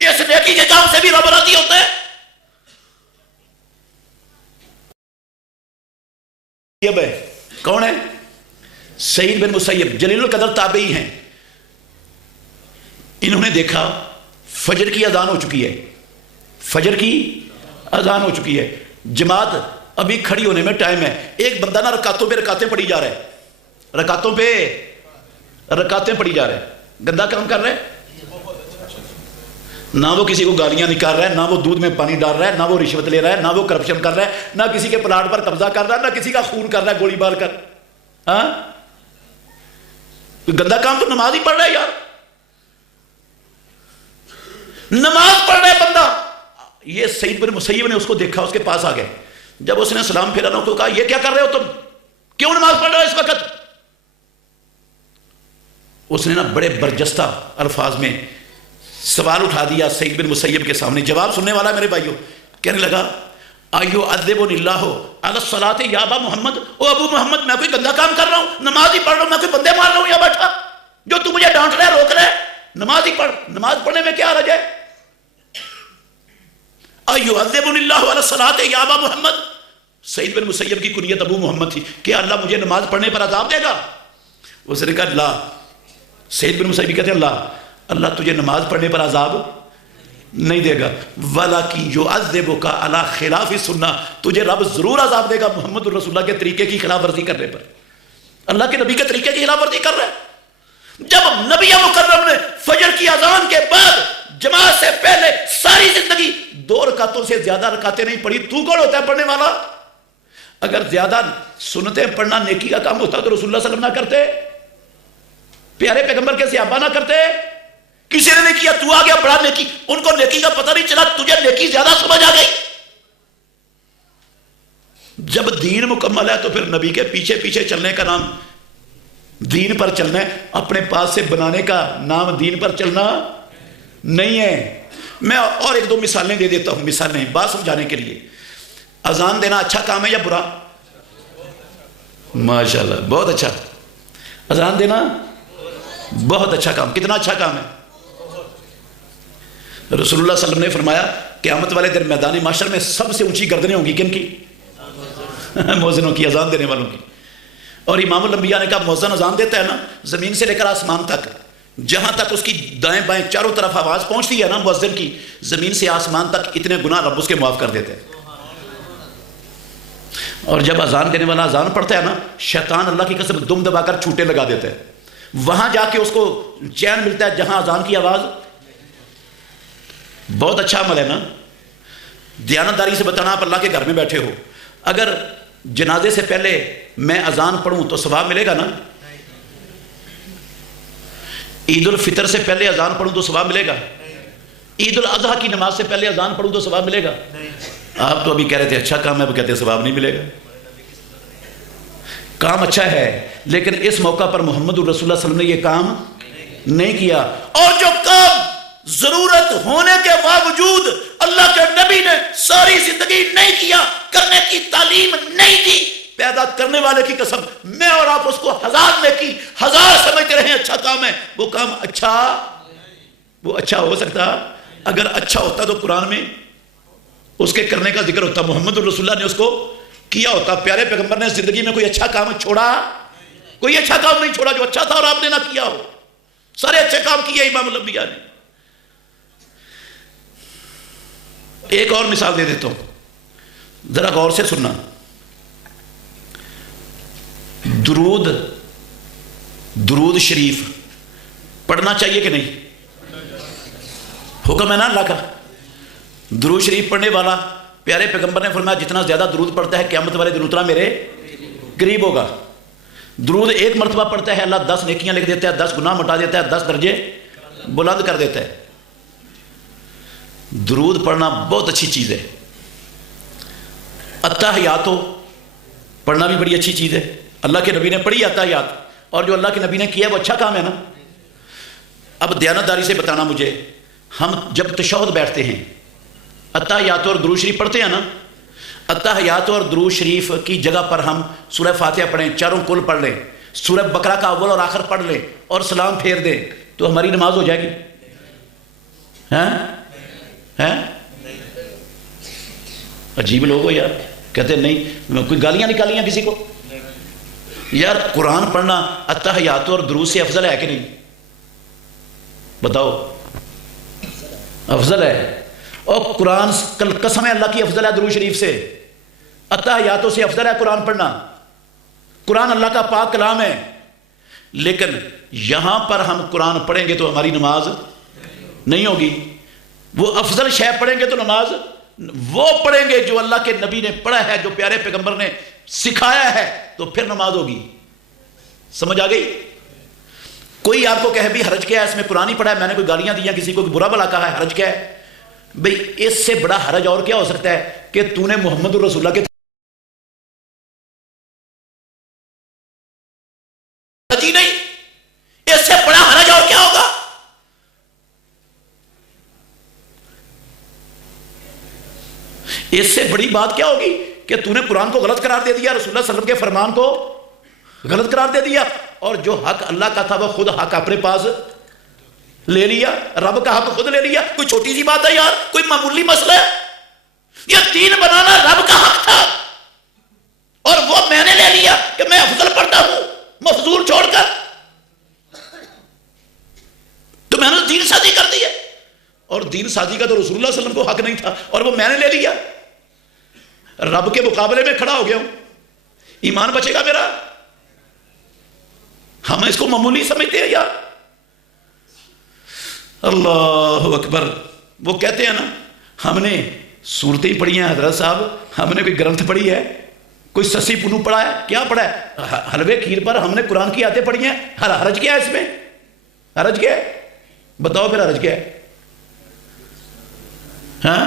اس نیکی کے کام سے بھی رب راضی ہوتا ہے۔ کون ہے؟ سعید بن مسیب، جلیل القدر تابعی ہیں۔ انہوں نے دیکھا فجر کی اذان ہو چکی ہے، فجر کی اذان ہو چکی ہے، جماعت ابھی کھڑی ہونے میں ٹائم ہے، ایک بندہ نا رکعتوں پہ رکعتیں پڑھی جا رہا ہے، رکعتوں پہ رکعتیں پڑھی جا رہا ہے، گندا کام کر رہا ہے، نہ وہ کسی کو گالیاں نکال رہا ہے، نہ وہ دودھ میں پانی ڈال رہا ہے، نہ وہ رشوت لے رہا ہے، نہ وہ کرپشن کر رہا ہے، نہ کسی کے پلاٹ پر قبضہ کر رہا ہے، نہ کسی کا خون کر رہا ہے گولی بار کر۔ ہاں گندا کام تو نماز ہی پڑھ رہا ہے یار، نماز پڑھ رہے بندہ. یہ سعید بن مسیب نے اس کو دیکھا, اس کے پاس آ گئے. جب اس نے سلام پھیرا نا تو کہا یہ کیا کر رہے ہو تم, کیوں نماز پڑھ رہے ہو اس وقت؟ اس نے نا بڑے برجستہ الفاظ میں سوال اٹھا دیا سعید بن مسیب کے سامنے. جواب سننے والا میرے بھائیوں کہنے لگا آئیو عذبن اللہ علی الصلاۃ یا ابا محمد, او ابو محمد میں کوئی گندا کام کر رہا ہوں, نماز ہی پڑھ رہا ہوں, میں کوئی بندے مار رہا ہوں یا بیٹھا جو تو مجھے ڈانٹ رہا ہے, روک رہا ہے؟ نماز ہی پڑھ, نماز پڑھنے میں کیا حرج ہے؟ آئیو عذبن اللہ علی الصلاۃ یا ابا محمد. سعید بن مسیب کی کنیت ابو محمد تھی. کیا اللہ مجھے نماز پڑھنے پر عذاب دے گا؟ اس نے کہا اللہ. سعید بن مسیب کہتے ہیں اللہ تجھے نماز پڑھنے پر عذاب نہیں دے گا, وَلَكِنْ يُعَذِّبُكَ عَلَى خِلَافِ السُنَّةِ, تجھے رب ضرور عذاب دے گا محمد الرسول اللہ کے طریقے کی خلاف ورزی کرنے پر. اللہ کے نبی کے طریقے کی خلاف ورزی کر رہا ہے. جب نبی مکرم نے فجر کی اذان کے بعد جماعت سے پہلے ساری زندگی 2 رکعتوں سے زیادہ رکعتیں نہیں پڑھی, تو کون ہوتا ہے پڑھنے والا؟ اگر زیادہ سنتیں پڑھنا نیکی کا کام ہوتا تو رسول اللہ صلی اللہ علیہ وسلم نہ کرتے, پیارے پیغمبر کے صحابہ نہ کرتے. کسی نے نہیں کیا, تو آ گیا بڑا نیکی. ان کو نیکی کا پتہ نہیں چلا, تجھے نیکی زیادہ سمجھ آ گئی. جب دین مکمل ہے تو پھر نبی کے پیچھے پیچھے چلنے کا نام دین پر چلنا ہے, اپنے پاس سے بنانے کا نام دین پر چلنا نہیں ہے. میں اور 1-2 مثالیں دے دیتا ہوں, مثالیں بات سمجھانے کے لیے. اذان دینا اچھا کام ہے یا برا؟ ماشاءاللہ بہت اچھا. اذان دینا بہت اچھا کام. کتنا اچھا کام ہے؟ رسول اللہ صلی اللہ علیہ وسلم نے فرمایا قیامت والے دن میدان محشر میں سب سے اونچی گردنیں ہوں گی. کن کی؟ مؤذنوں کی, اذان دینے والوں کی. اور امام الانبیاء نے کہا مؤذن اذان دیتا ہے نا, زمین سے لے کر آسمان تک, جہاں تک اس کی دائیں بائیں چاروں طرف آواز پہنچتی ہے نا مؤذن کی, زمین سے آسمان تک اتنے گناہ رب اس کے معاف کر دیتے ہیں. اور جب اذان دینے والا اذان پڑھتا ہے نا, شیطان اللہ کی قسم دم دبا کر چھوٹے لگا دیتا ہے. وہاں جا کے اس کو چین ملتا ہے جہاں اذان کی آواز. بہت اچھا عمل ہے نا. دیانتداری سے بتانا, آپ اللہ کے گھر میں بیٹھے ہو, اگر جنازے سے پہلے میں اذان پڑھوں تو ثواب ملے گا نا؟ عید الفطر سے پہلے اذان پڑھوں تو ثواب ملے گا؟ عید الاضحیٰ کی نماز سے پہلے اذان پڑھوں تو ثواب ملے گا؟ آپ تو ابھی کہہ رہے تھے اچھا کام ہے, اب کہتے ہیں ثواب نہیں ملے گا. کام اچھا ہے, لیکن اس موقع پر محمد الرسول اللہ صلی اللہ علیہ وسلم نے یہ کام نہیں کیا. اور جو کام ضرورت ہونے کے باوجود اللہ کے نبی نے ساری زندگی نہیں کیا, کرنے کی تعلیم نہیں دی, پیدا کرنے والے کی قسم میں اور آپ اس کو 1000 میں کی 1000 سمجھتے رہے اچھا کام ہے, وہ کام وہ اچھا ہو سکتا؟ اگر اچھا ہوتا تو قرآن میں اس کے کرنے کا ذکر ہوتا, محمد الرسول اللہ نے اس کو کیا ہوتا. پیارے پیغمبر نے زندگی میں کوئی اچھا کام چھوڑا؟ کوئی اچھا کام نہیں چھوڑا جو اچھا تھا اور آپ نے نہ کیا ہو. سارے اچھے کام کیے امام الانبیاء نے. ایک اور مثال دے دیتا ہوں, ذرا غور سے سننا. درود شریف پڑھنا چاہیے کہ نہیں؟ حکم ہے نا اللہ کا. درود شریف پڑھنے والا, پیارے پیغمبر نے فرمایا جتنا زیادہ درود پڑھتا ہے قیامت والے دن اتنا میرے قریب ہوگا. درود 1 مرتبہ پڑھتا ہے اللہ 10 نیکیاں لکھ دیتا ہے, 10 گناہ مٹا دیتا ہے, 10 درجے بلند کر دیتا ہے. درود پڑھنا بہت اچھی چیز ہے. اتحیات پڑھنا بھی بڑی اچھی چیز ہے. اللہ کے نبی نے پڑھی اتحیات, اور جو اللہ کے نبی نے کیا وہ اچھا کام ہے نا. اب دیانتداری سے بتانا مجھے, ہم جب تشہد بیٹھتے ہیں اتحیات اور درود شریف پڑھتے ہیں نا, اتحیات اور درود شریف کی جگہ پر ہم سورہ فاتحہ پڑھیں, چاروں کل پڑھ لیں, سورہ بقرہ کا اول اور آخر پڑھ لیں اور سلام پھیر دیں, تو ہماری نماز ہو جائے گی؟ عجیب لوگ ہو یار, کہتے ہیں نہیں, کوئی گالیاں نکالی ہیں کسی کو؟ یار قرآن پڑھنا اتحیات اور درود سے افضل ہے کہ نہیں؟ بتاؤ. افضل ہے. اور قرآن قسم ہے اللہ کی افضل ہے درود شریف سے, اتحیاتوں سے افضل ہے قرآن پڑھنا. قرآن اللہ کا پاک کلام ہے, لیکن یہاں پر ہم قرآن پڑھیں گے تو ہماری نماز نہیں ہوگی. وہ افضل شے پڑھیں گے تو نماز وہ پڑھیں گے جو اللہ کے نبی نے پڑھا ہے, جو پیارے پیغمبر نے سکھایا ہے, تو پھر نماز ہوگی. سمجھ آ گئی؟ کوئی آپ کو کہے بھی حرج کیا ہے، اس میں قرآن ہی پڑھا ہے، میں نے کوئی گالیاں دی ہیں، کسی کو برا بلا کہا ہے، حرج کیا ہے؟ بھئی اس سے بڑا حرج اور کیا ہو سکتا ہے کہ تو نے محمد الرسول اللہ کے جی نہیں، اس سے بڑا حرج اور کیا ہوگا؟ اس سے بڑی بات کیا ہوگی کہ تو نے قرآن کو غلط قرار دے دیا، رسول اللہ صلی اللہ علیہ وسلم کے فرمان کو غلط قرار دے دیا، اور جو حق اللہ کا تھا وہ خود حق اپنے پاس لے لیا، رب کا حق خود لے لیا۔ کوئی چھوٹی سی بات ہے یار، کوئی معمولی مسئلہ ہے؟ یہ دین بنانا رب کا حق تھا اور وہ میں نے لے لیا کہ میں افضل پڑھتا ہوں مفضول چھوڑ کر، تو میں نے دین سازی کر دی ہے، اور دین سازی کا تو رسول اللہ صلی اللہ علیہ وسلم کو حق نہیں تھا اور وہ میں نے لے لیا۔ رب کے مقابلے میں کھڑا ہو گیا ہوں، ایمان بچے گا میرا؟ ہم اس کو معمولی سمجھتے ہیں یار۔ اللہ اکبر۔ وہ کہتے ہیں نا ہم نے صورتیں پڑھی ہیں حضرت صاحب، ہم نے کوئی گرنتھ پڑھی ہے، کوئی سسی پنو پڑھا ہے؟ کیا پڑھا ہے؟ حلوے کھیر پر ہم نے قرآن کی آیتیں پڑھی ہیں، حرج کیا ہے اس میں؟ حرج کیا ہے؟ بتاؤ پھر حرج کیا ہے؟ ہاں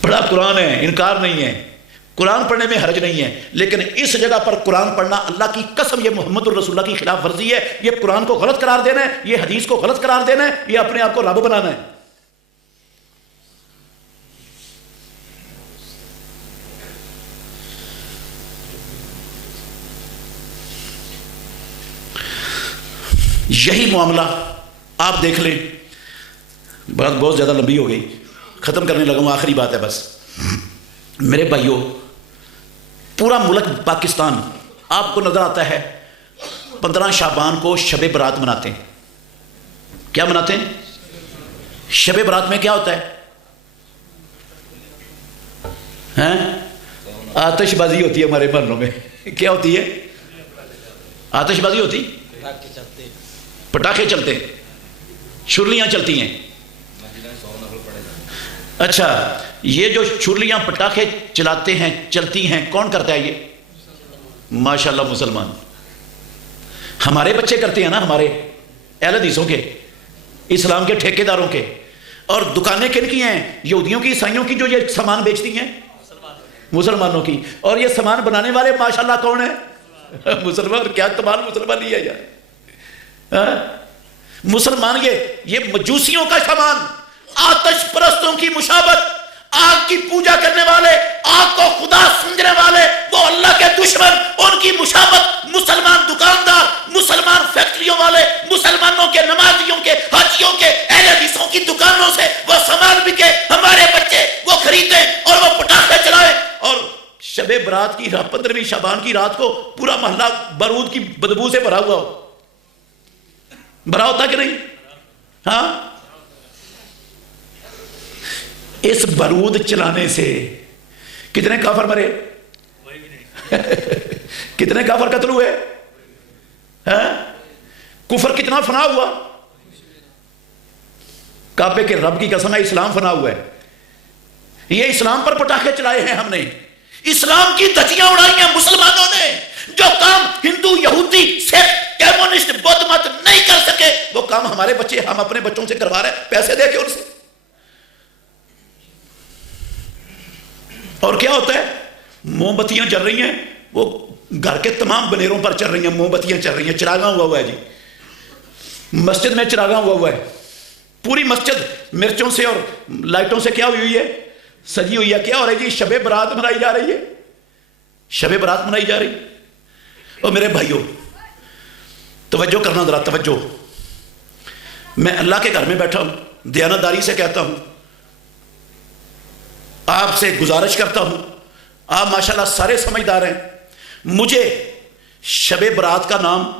پڑھا قرآن ہے، انکار نہیں ہے، قرآن پڑھنے میں حرج نہیں ہے، لیکن اس جگہ پر قرآن پڑھنا اللہ کی قسم یہ محمد الرسول اللہ کی خلاف ورزی ہے، یہ قرآن کو غلط قرار دینا ہے، یہ حدیث کو غلط قرار دینا ہے، یہ اپنے آپ کو رب بنانا ہے۔ یہی معاملہ آپ دیکھ لیں، بات بہت زیادہ لمبی ہو گئی، ختم کرنے لگا ہوں، آخری بات ہے بس۔ میرے بھائیوں، پورا ملک پاکستان آپ کو نظر آتا ہے 15 شعبان کو شب برات مناتے ہیں۔ کیا مناتے ہیں؟ شب برات میں کیا ہوتا ہے؟ آتش بازی ہوتی ہے ہمارے محلوں میں۔ کیا ہوتی ہے؟ آتش بازی ہوتی، پٹاخے چلتے، چھرلیاں چلتی ہیں۔ اچھا، یہ جو چھرلیاں پٹاخے چلاتے ہیں، چلتی ہیں، کون کرتا ہے یہ؟ ماشاءاللہ مسلمان۔ ہمارے بچے کرتے ہیں نا، ہمارے اہل حدیثوں کے، اسلام کے ٹھیکے داروں کے۔ اور دکانیں کن کی ہیں؟ یہودیوں کی، عیسائیوں کی، جو یہ سامان بیچتی ہیں، مسلمانوں کی۔ اور یہ سامان بنانے والے ماشاءاللہ کون ہیں؟ مسلمان۔ کیا کمال مسلمان ہی ہے یار۔ مسلمان یہ مجوسیوں کا سامان، آتش پرستوں کی مشابت، آگ کی پوجا کرنے والے، آگ کو خدا سمجھنے والے، وہ اللہ کے دشمن، ان کی مشابت مسلمان دکاندار، مسلمان فیکٹریوں والے، مسلمانوں کے نمازیوں کے، حاجیوں کے، اہل حدیثوں کی دکانوں سے وہ سامان بکے، ہمارے بچے وہ خریدیں اور وہ پٹاخے چلائیں، اور شب برات کی 15ویں شعبان کی رات کو پورا محلہ بارود کی بدبو سے بھرا ہوا ہو۔ بھرا ہوتا کہ نہیں؟ ہاں، اس بارود چلانے سے کتنے کافر مرے؟ کتنے کافر قتل ہوئے؟ کفر کتنا فنا ہوا؟ کعبے کے رب کی قسم ہے، اسلام فنا ہوا ہے۔ یہ اسلام پر پٹاخے چلائے ہیں ہم نے، اسلام کی دھجیاں اڑائی ہیں مسلمانوں نے۔ جو کام ہندو، یہودی، سکھ، کمیونسٹ، بدھ مت نہیں کر سکے، وہ کام ہمارے بچے، ہم اپنے بچوں سے کروا رہے ہیں، پیسے دے کے ان سے۔ اور کیا ہوتا ہے؟ موم بتیاں چل رہی ہیں، وہ گھر کے تمام بنیروں پر چل رہی ہیں، موم بتیاں چل رہی ہیں، چراغاں ہوا ہے جی، مسجد میں چراغاں ہوا ہے، پوری مسجد مرچوں سے اور لائٹوں سے کیا ہوئی ہے؟ سجی ہوئی ہے۔ کیا ہو رہی ہے جی؟ شب برات منائی جا رہی ہے، شب برات منائی جا رہی۔ اور میرے بھائیوں توجہ کرنا ذرا، توجہ۔ میں اللہ کے گھر میں بیٹھا ہوں، دیانتداری سے کہتا ہوں، آپ سے گزارش کرتا ہوں، آپ ماشاءاللہ سارے سمجھدار ہیں، مجھے شب برات کا نام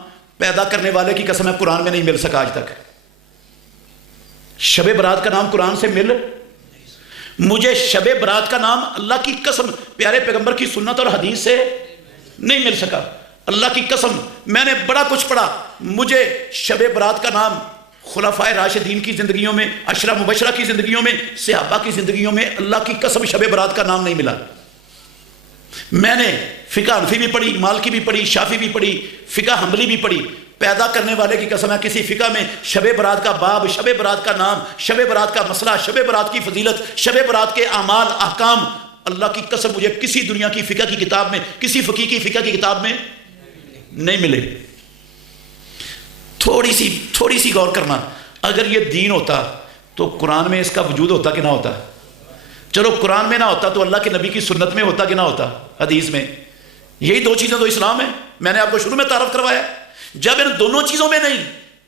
پیدا کرنے والے کی قسم ہے قرآن میں نہیں مل سکا آج تک۔ شب برات کا نام قرآن سے مجھے شب برات کا نام اللہ کی قسم پیارے پیغمبر کی سنت اور حدیث سے نہیں مل سکا۔ اللہ کی قسم میں نے بڑا کچھ پڑھا، مجھے شب برات کا نام خلفائے راشدین کی زندگیوں میں، عشرہ مبشرہ کی زندگیوں میں، صحابہ کی زندگیوں میں اللہ کی قسم شب برات کا نام نہیں ملا۔ میں نے فقہ حنفی بھی پڑھی، مالکی بھی پڑھی، شافعی بھی پڑھی، فقہ حنبلی بھی پڑھی. پیدا کرنے والے کی قسم ہے کسی فقہ میں شب برات کا باب، شب برات کا نام، شب برات کا مسئلہ، شب برات کی فضیلت، شب برات کے اعمال احکام، اللہ کی قسم مجھے کسی دنیا کی فقہ کی کتاب میں، کسی فقیہ کی فقہ کی کتاب میں نہیں ملے. تھوڑی سی غور کرنا. اگر یہ دین ہوتا تو قرآن میں اس کا وجود ہوتا کہ نہ ہوتا؟ چلو قرآن میں نہ ہوتا تو اللہ کے نبی کی سنت میں ہوتا کہ نہ ہوتا؟ حدیث میں. یہی دو چیزیں تو اسلام ہے. میں نے آپ کو شروع میں تعارف کروایا. جب ان دونوں چیزوں میں نہیں،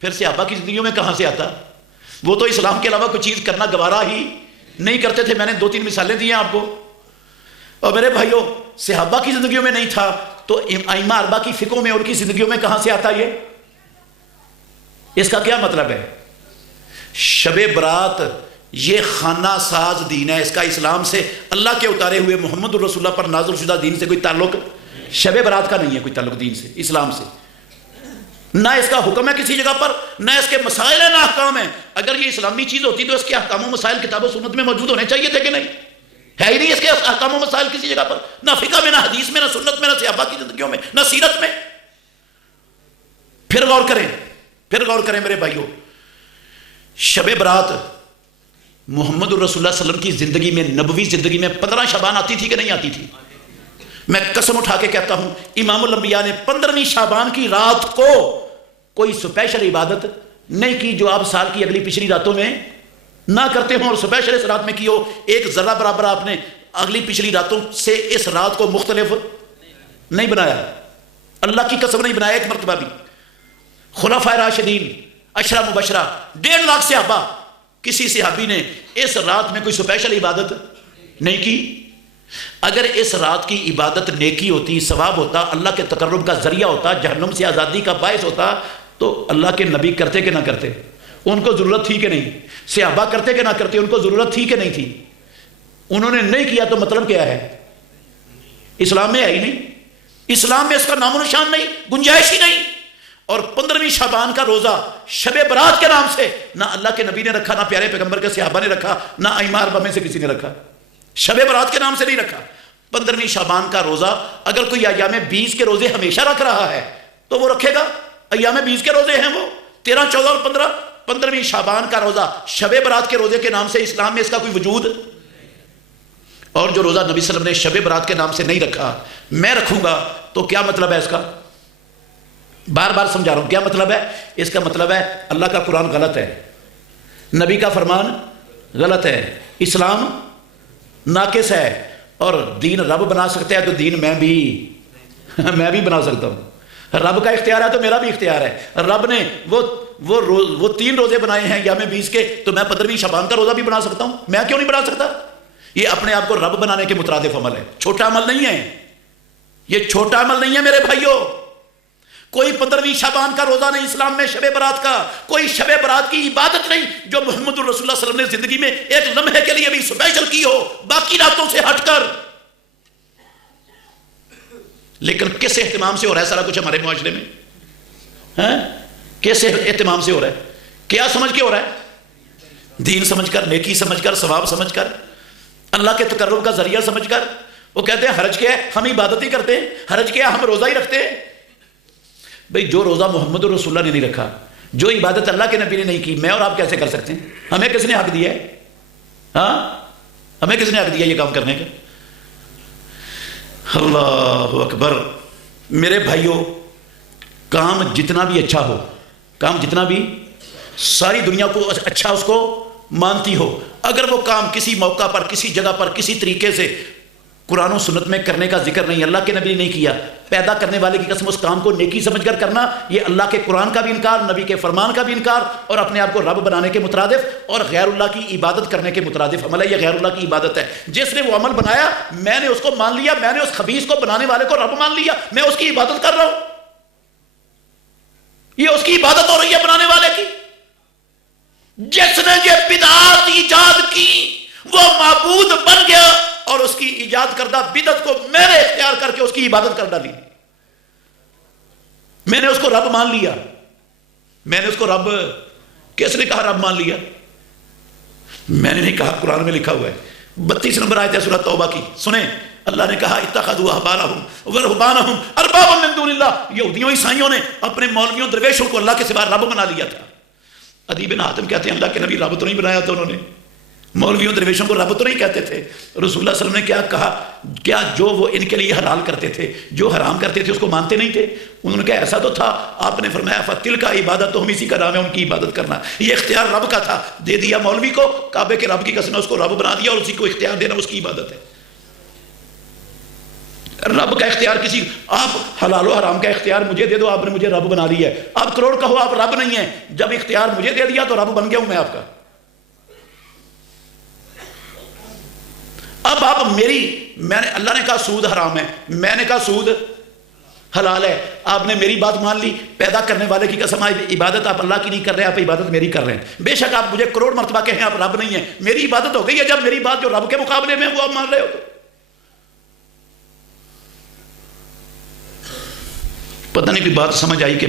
پھر صحابہ کی زندگیوں میں کہاں سے آتا؟ وہ تو اسلام کے علاوہ کوئی چیز کرنا گوارا ہی نہیں کرتے تھے. میں نے 2-3 مثالیں دی ہیں آپ کو. اور میرے بھائیوں، صحابہ کی زندگیوں میں نہیں تھا تو ائمہ اربعہ کی فقہوں میں، ان کی زندگیوں میں کہاں سے آتا یہ؟ اس کا کیا مطلب ہے؟ شب برات یہ خانہ ساز دین ہے. اس کا اسلام سے، اللہ کے اتارے ہوئے محمد الرسول اللہ پر نازل شدہ دین سے کوئی تعلق شب برات کا نہیں ہے. کوئی تعلق دین سے، اسلام سے. نہ اس کا حکم ہے کسی جگہ پر، نہ اس کے مسائل ہیں، نہ احکام ہیں. اگر یہ اسلامی چیز ہوتی تو اس کے احکام و مسائل کتاب و سنت میں موجود ہونے چاہیے تھے کہ نہیں؟ ہے ہی نہیں اس کے احکام و مسائل کسی جگہ پر، نہ فقہ میں، نہ حدیث میں، نہ سنت میں، نہ صحابہ کی زندگیوں میں، نہ سیرت میں. پھر غور کریں میرے بھائیوں. شب برات محمد الرسول اللہ صلی اللہ علیہ وسلم کی زندگی میں، نبوی زندگی میں 15 شعبان آتی تھی کہ نہیں آتی تھی؟ میں قسم اٹھا کے کہتا ہوں امام الانبیاء نے 15ویں شعبان کی رات کو کوئی سپیشل عبادت نہیں کی جو آپ سال کی اگلی پچھلی راتوں میں نہ کرتے ہوں، اور سپیشل اس رات میں کی ہو. ایک ذرہ برابر آپ نے اگلی پچھلی راتوں سے اس رات کو مختلف نہیں بنایا. اللہ کی قسم نہیں بنایا ایک مرتبہ بھی. خلفائے راشدین، 10 مبشرہ، 1.5 لاکھ صحابہ، کسی صحابی نے اس رات میں کوئی سپیشل عبادت نہیں کی. اگر اس رات کی عبادت نیکی ہوتی، ثواب ہوتا، اللہ کے تقرب کا ذریعہ ہوتا، جہنم سے آزادی کا باعث ہوتا، تو اللہ کے نبی کرتے کہ نہ کرتے؟ ان کو ضرورت تھی کہ نہیں؟ صحابہ کرتے کہ نہ کرتے؟ ان کو ضرورت تھی کہ نہیں تھی؟ انہوں نے نہیں کیا تو مطلب کیا ہے؟ اسلام میں ہے ہی نہیں. اسلام میں اس کا نام و نشان نہیں، گنجائش ہی نہیں. اور 15ویں شعبان کا روزہ شب برات کے نام سے نہ اللہ کے نبی نے رکھا، نہ پیارے پیغمبر کے صحابہ نے رکھا، نہ ائمہ اربعہ میں سے کسی نے رکھا. شب برات کے نام سے نہیں رکھا. 15ویں شعبان کا روزہ اگر کوئی ایام 20 کے روزے ہمیشہ رکھ رہا ہے تو وہ رکھے گا. ایام 20 کے روزے ہیں وہ 13، 14 اور 15. 15ویں شعبان کا روزہ شب برات کے روزے کے نام سے اسلام میں اس کا کوئی وجود. اور جو روزہ نبی صلی اللہ علیہ وسلم نے شب برات کے نام سے نہیں رکھا، میں رکھوں گا تو کیا مطلب ہے اس کا؟ بار بار سمجھا رہا ہوں کیا مطلب ہے. اس کا مطلب ہے اللہ کا قرآن غلط ہے، نبی کا فرمان غلط ہے، اسلام ناقص ہے، اور دین رب بنا سکتا ہے تو دین میں بھی بنا سکتا ہوں. رب کا اختیار ہے تو میرا بھی اختیار ہے. رب نے وہ 3 روزے بنائے ہیں ایام 20 کے، تو میں 15ویں شعبان کا روزہ بھی بنا سکتا ہوں. میں کیوں نہیں بنا سکتا؟ یہ اپنے آپ کو رب بنانے کے مترادف عمل ہے، چھوٹا عمل نہیں ہے. یہ چھوٹا عمل نہیں ہے میرے بھائیوں. کوئی 15ویں شعبان کا روزہ نہیں اسلام میں، شب برات کا کوئی شب برات کی عبادت نہیں جو محمد الرسول اللہ صلی اللہ علیہ وسلم نے زندگی میں ایک لمحے کے لیے بھی سپیشل کی ہو باقی راتوں سے ہٹ کر. لیکن کس اہتمام سے ہو رہا ہے سارا کچھ ہمارے معاشرے میں؟ کس اہتمام سے ہو رہا ہے؟ کیا سمجھ کے ہو رہا ہے؟ دین سمجھ کر، نیکی سمجھ کر، ثواب سمجھ کر، اللہ کے تقرب کا ذریعہ سمجھ کر. وہ کہتے ہیں حرج کیا ہے؟ ہم عبادت ہی کرتے ہیں. حرج کیا ہے؟ ہم روزہ ہی رکھتے ہیں. بھئی جو روزہ محمد الرسول اللہ نے نہیں رکھا، جو عبادت اللہ کے نبی نے نہیں کی، میں اور آپ کیسے کر سکتے ہیں؟ ہمیں کس نے حق دیا ہے؟ ہمیں کس نے حق دیا یہ کام کرنے کا؟ اللہ اکبر. میرے بھائیوں، کام جتنا بھی اچھا ہو، کام جتنا بھی ساری دنیا کو اچھا اس کو مانتی ہو، اگر وہ کام کسی موقع پر، کسی جگہ پر، کسی طریقے سے قرآن و سنت میں کرنے کا ذکر نہیں، اللہ کے نبی نے نہیں کیا، پیدا کرنے والے کی قسم اس کام کو نیکی سمجھ کر کرنا، یہ اللہ کے قرآن کا بھی انکار، نبی کے فرمان کا بھی انکار، اور اپنے آپ کو رب بنانے کے مترادف اور غیر اللہ کی عبادت کرنے کے مترادف عمل ہے. یہ غیر اللہ کی عبادت ہے. جس نے وہ عمل بنایا، میں نے اس کو مان لیا، میں نے اس خبیث کو بنانے والے کو رب مان لیا، میں اس کی عبادت کر رہا ہوں. یہ اس کی عبادت ہو رہی ہے بنانے والے کی. جس نے یہ بدعات ایجاد کی وہ معبود بن گیا، اور اس کی ایجاد کردہ بدعت کو میں نے اختیار کر کے اس کی عبادت کر ڈالی. میں نے اس کو رب مان لیا. میں نے اس کو رب، کس نے کہا رب مان لیا؟ میں نے نہیں کہا، قرآن میں لکھا ہوا ہے. 32 نمبر آیت ہے سورہ توبہ کی، سنیں. اللہ نے کہا اتخذوا احبارهم ورهبانهم اربابا من دون اللہ، یہودیوں عیسائیوں نے اپنے مولویوں درویشوں کو اللہ کے سوا رب بنا لیا تھا۔ عدی بن حاتم کہتے ہیں اللہ کے نبی رب تو نہیں بنایا تھا انہوں نے، مولویوں درویشوں کو رب تو نہیں کہتے تھے۔ رسول اللہ صلی اللہ علیہ وسلم نے کیا کہا، کیا جو وہ ان کے لیے حلال کرتے تھے، جو حرام کرتے تھے اس کو مانتے نہیں تھے؟ انہوں نے کہا ایسا تو تھا، آپ نے فرمایا فتلک عبادت، تو ہم اسی کا نام ہے ان کی عبادت کرنا، یہ اختیار رب کا تھا، دے دیا مولوی کو، کعبے کے رب کی قسم اس کو رب بنا دیا اور اسی کو اختیار دینا اس کی عبادت ہے۔ رب کا اختیار کسی، آپ حلال و حرام کا اختیار مجھے دے دو، آپ نے مجھے رب بنا لیا ہے، آپ کروڑ کہو آپ رب نہیں ہیں، جب اختیار مجھے دے دیا تو رب بن گیا ہوں میں آپ کا۔ اب آپ میں نے، اللہ نے کہا سود حرام ہے، میں نے کہا سود حلال ہے، آپ نے میری بات مان لی، پیدا کرنے والے کی قسم، عبادت آپ اللہ کی نہیں کر رہے، آپ عبادت میری کر رہے ہیں، بے شک آپ مجھے کروڑ مرتبہ کہیں آپ رب نہیں ہیں، میری عبادت ہو گئی ہے جب میری بات جو رب کے مقابلے میں وہ آپ مان رہے ہو۔ پتہ نہیں کوئی بات سمجھ آئی کہ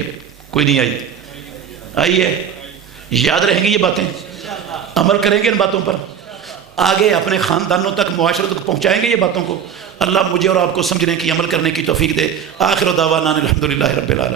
کوئی نہیں آئی؟ آئی ہے؟ یاد رہیں گی یہ باتیں، عمل کریں گے ان باتوں پر، آگے اپنے خاندانوں تک، معاشرت تک پہنچائیں گے یہ باتوں کو۔ اللہ مجھے اور آپ کو سمجھنے کی، عمل کرنے کی توفیق دے۔ آخر دعوانا الحمدللہ رب العالمین۔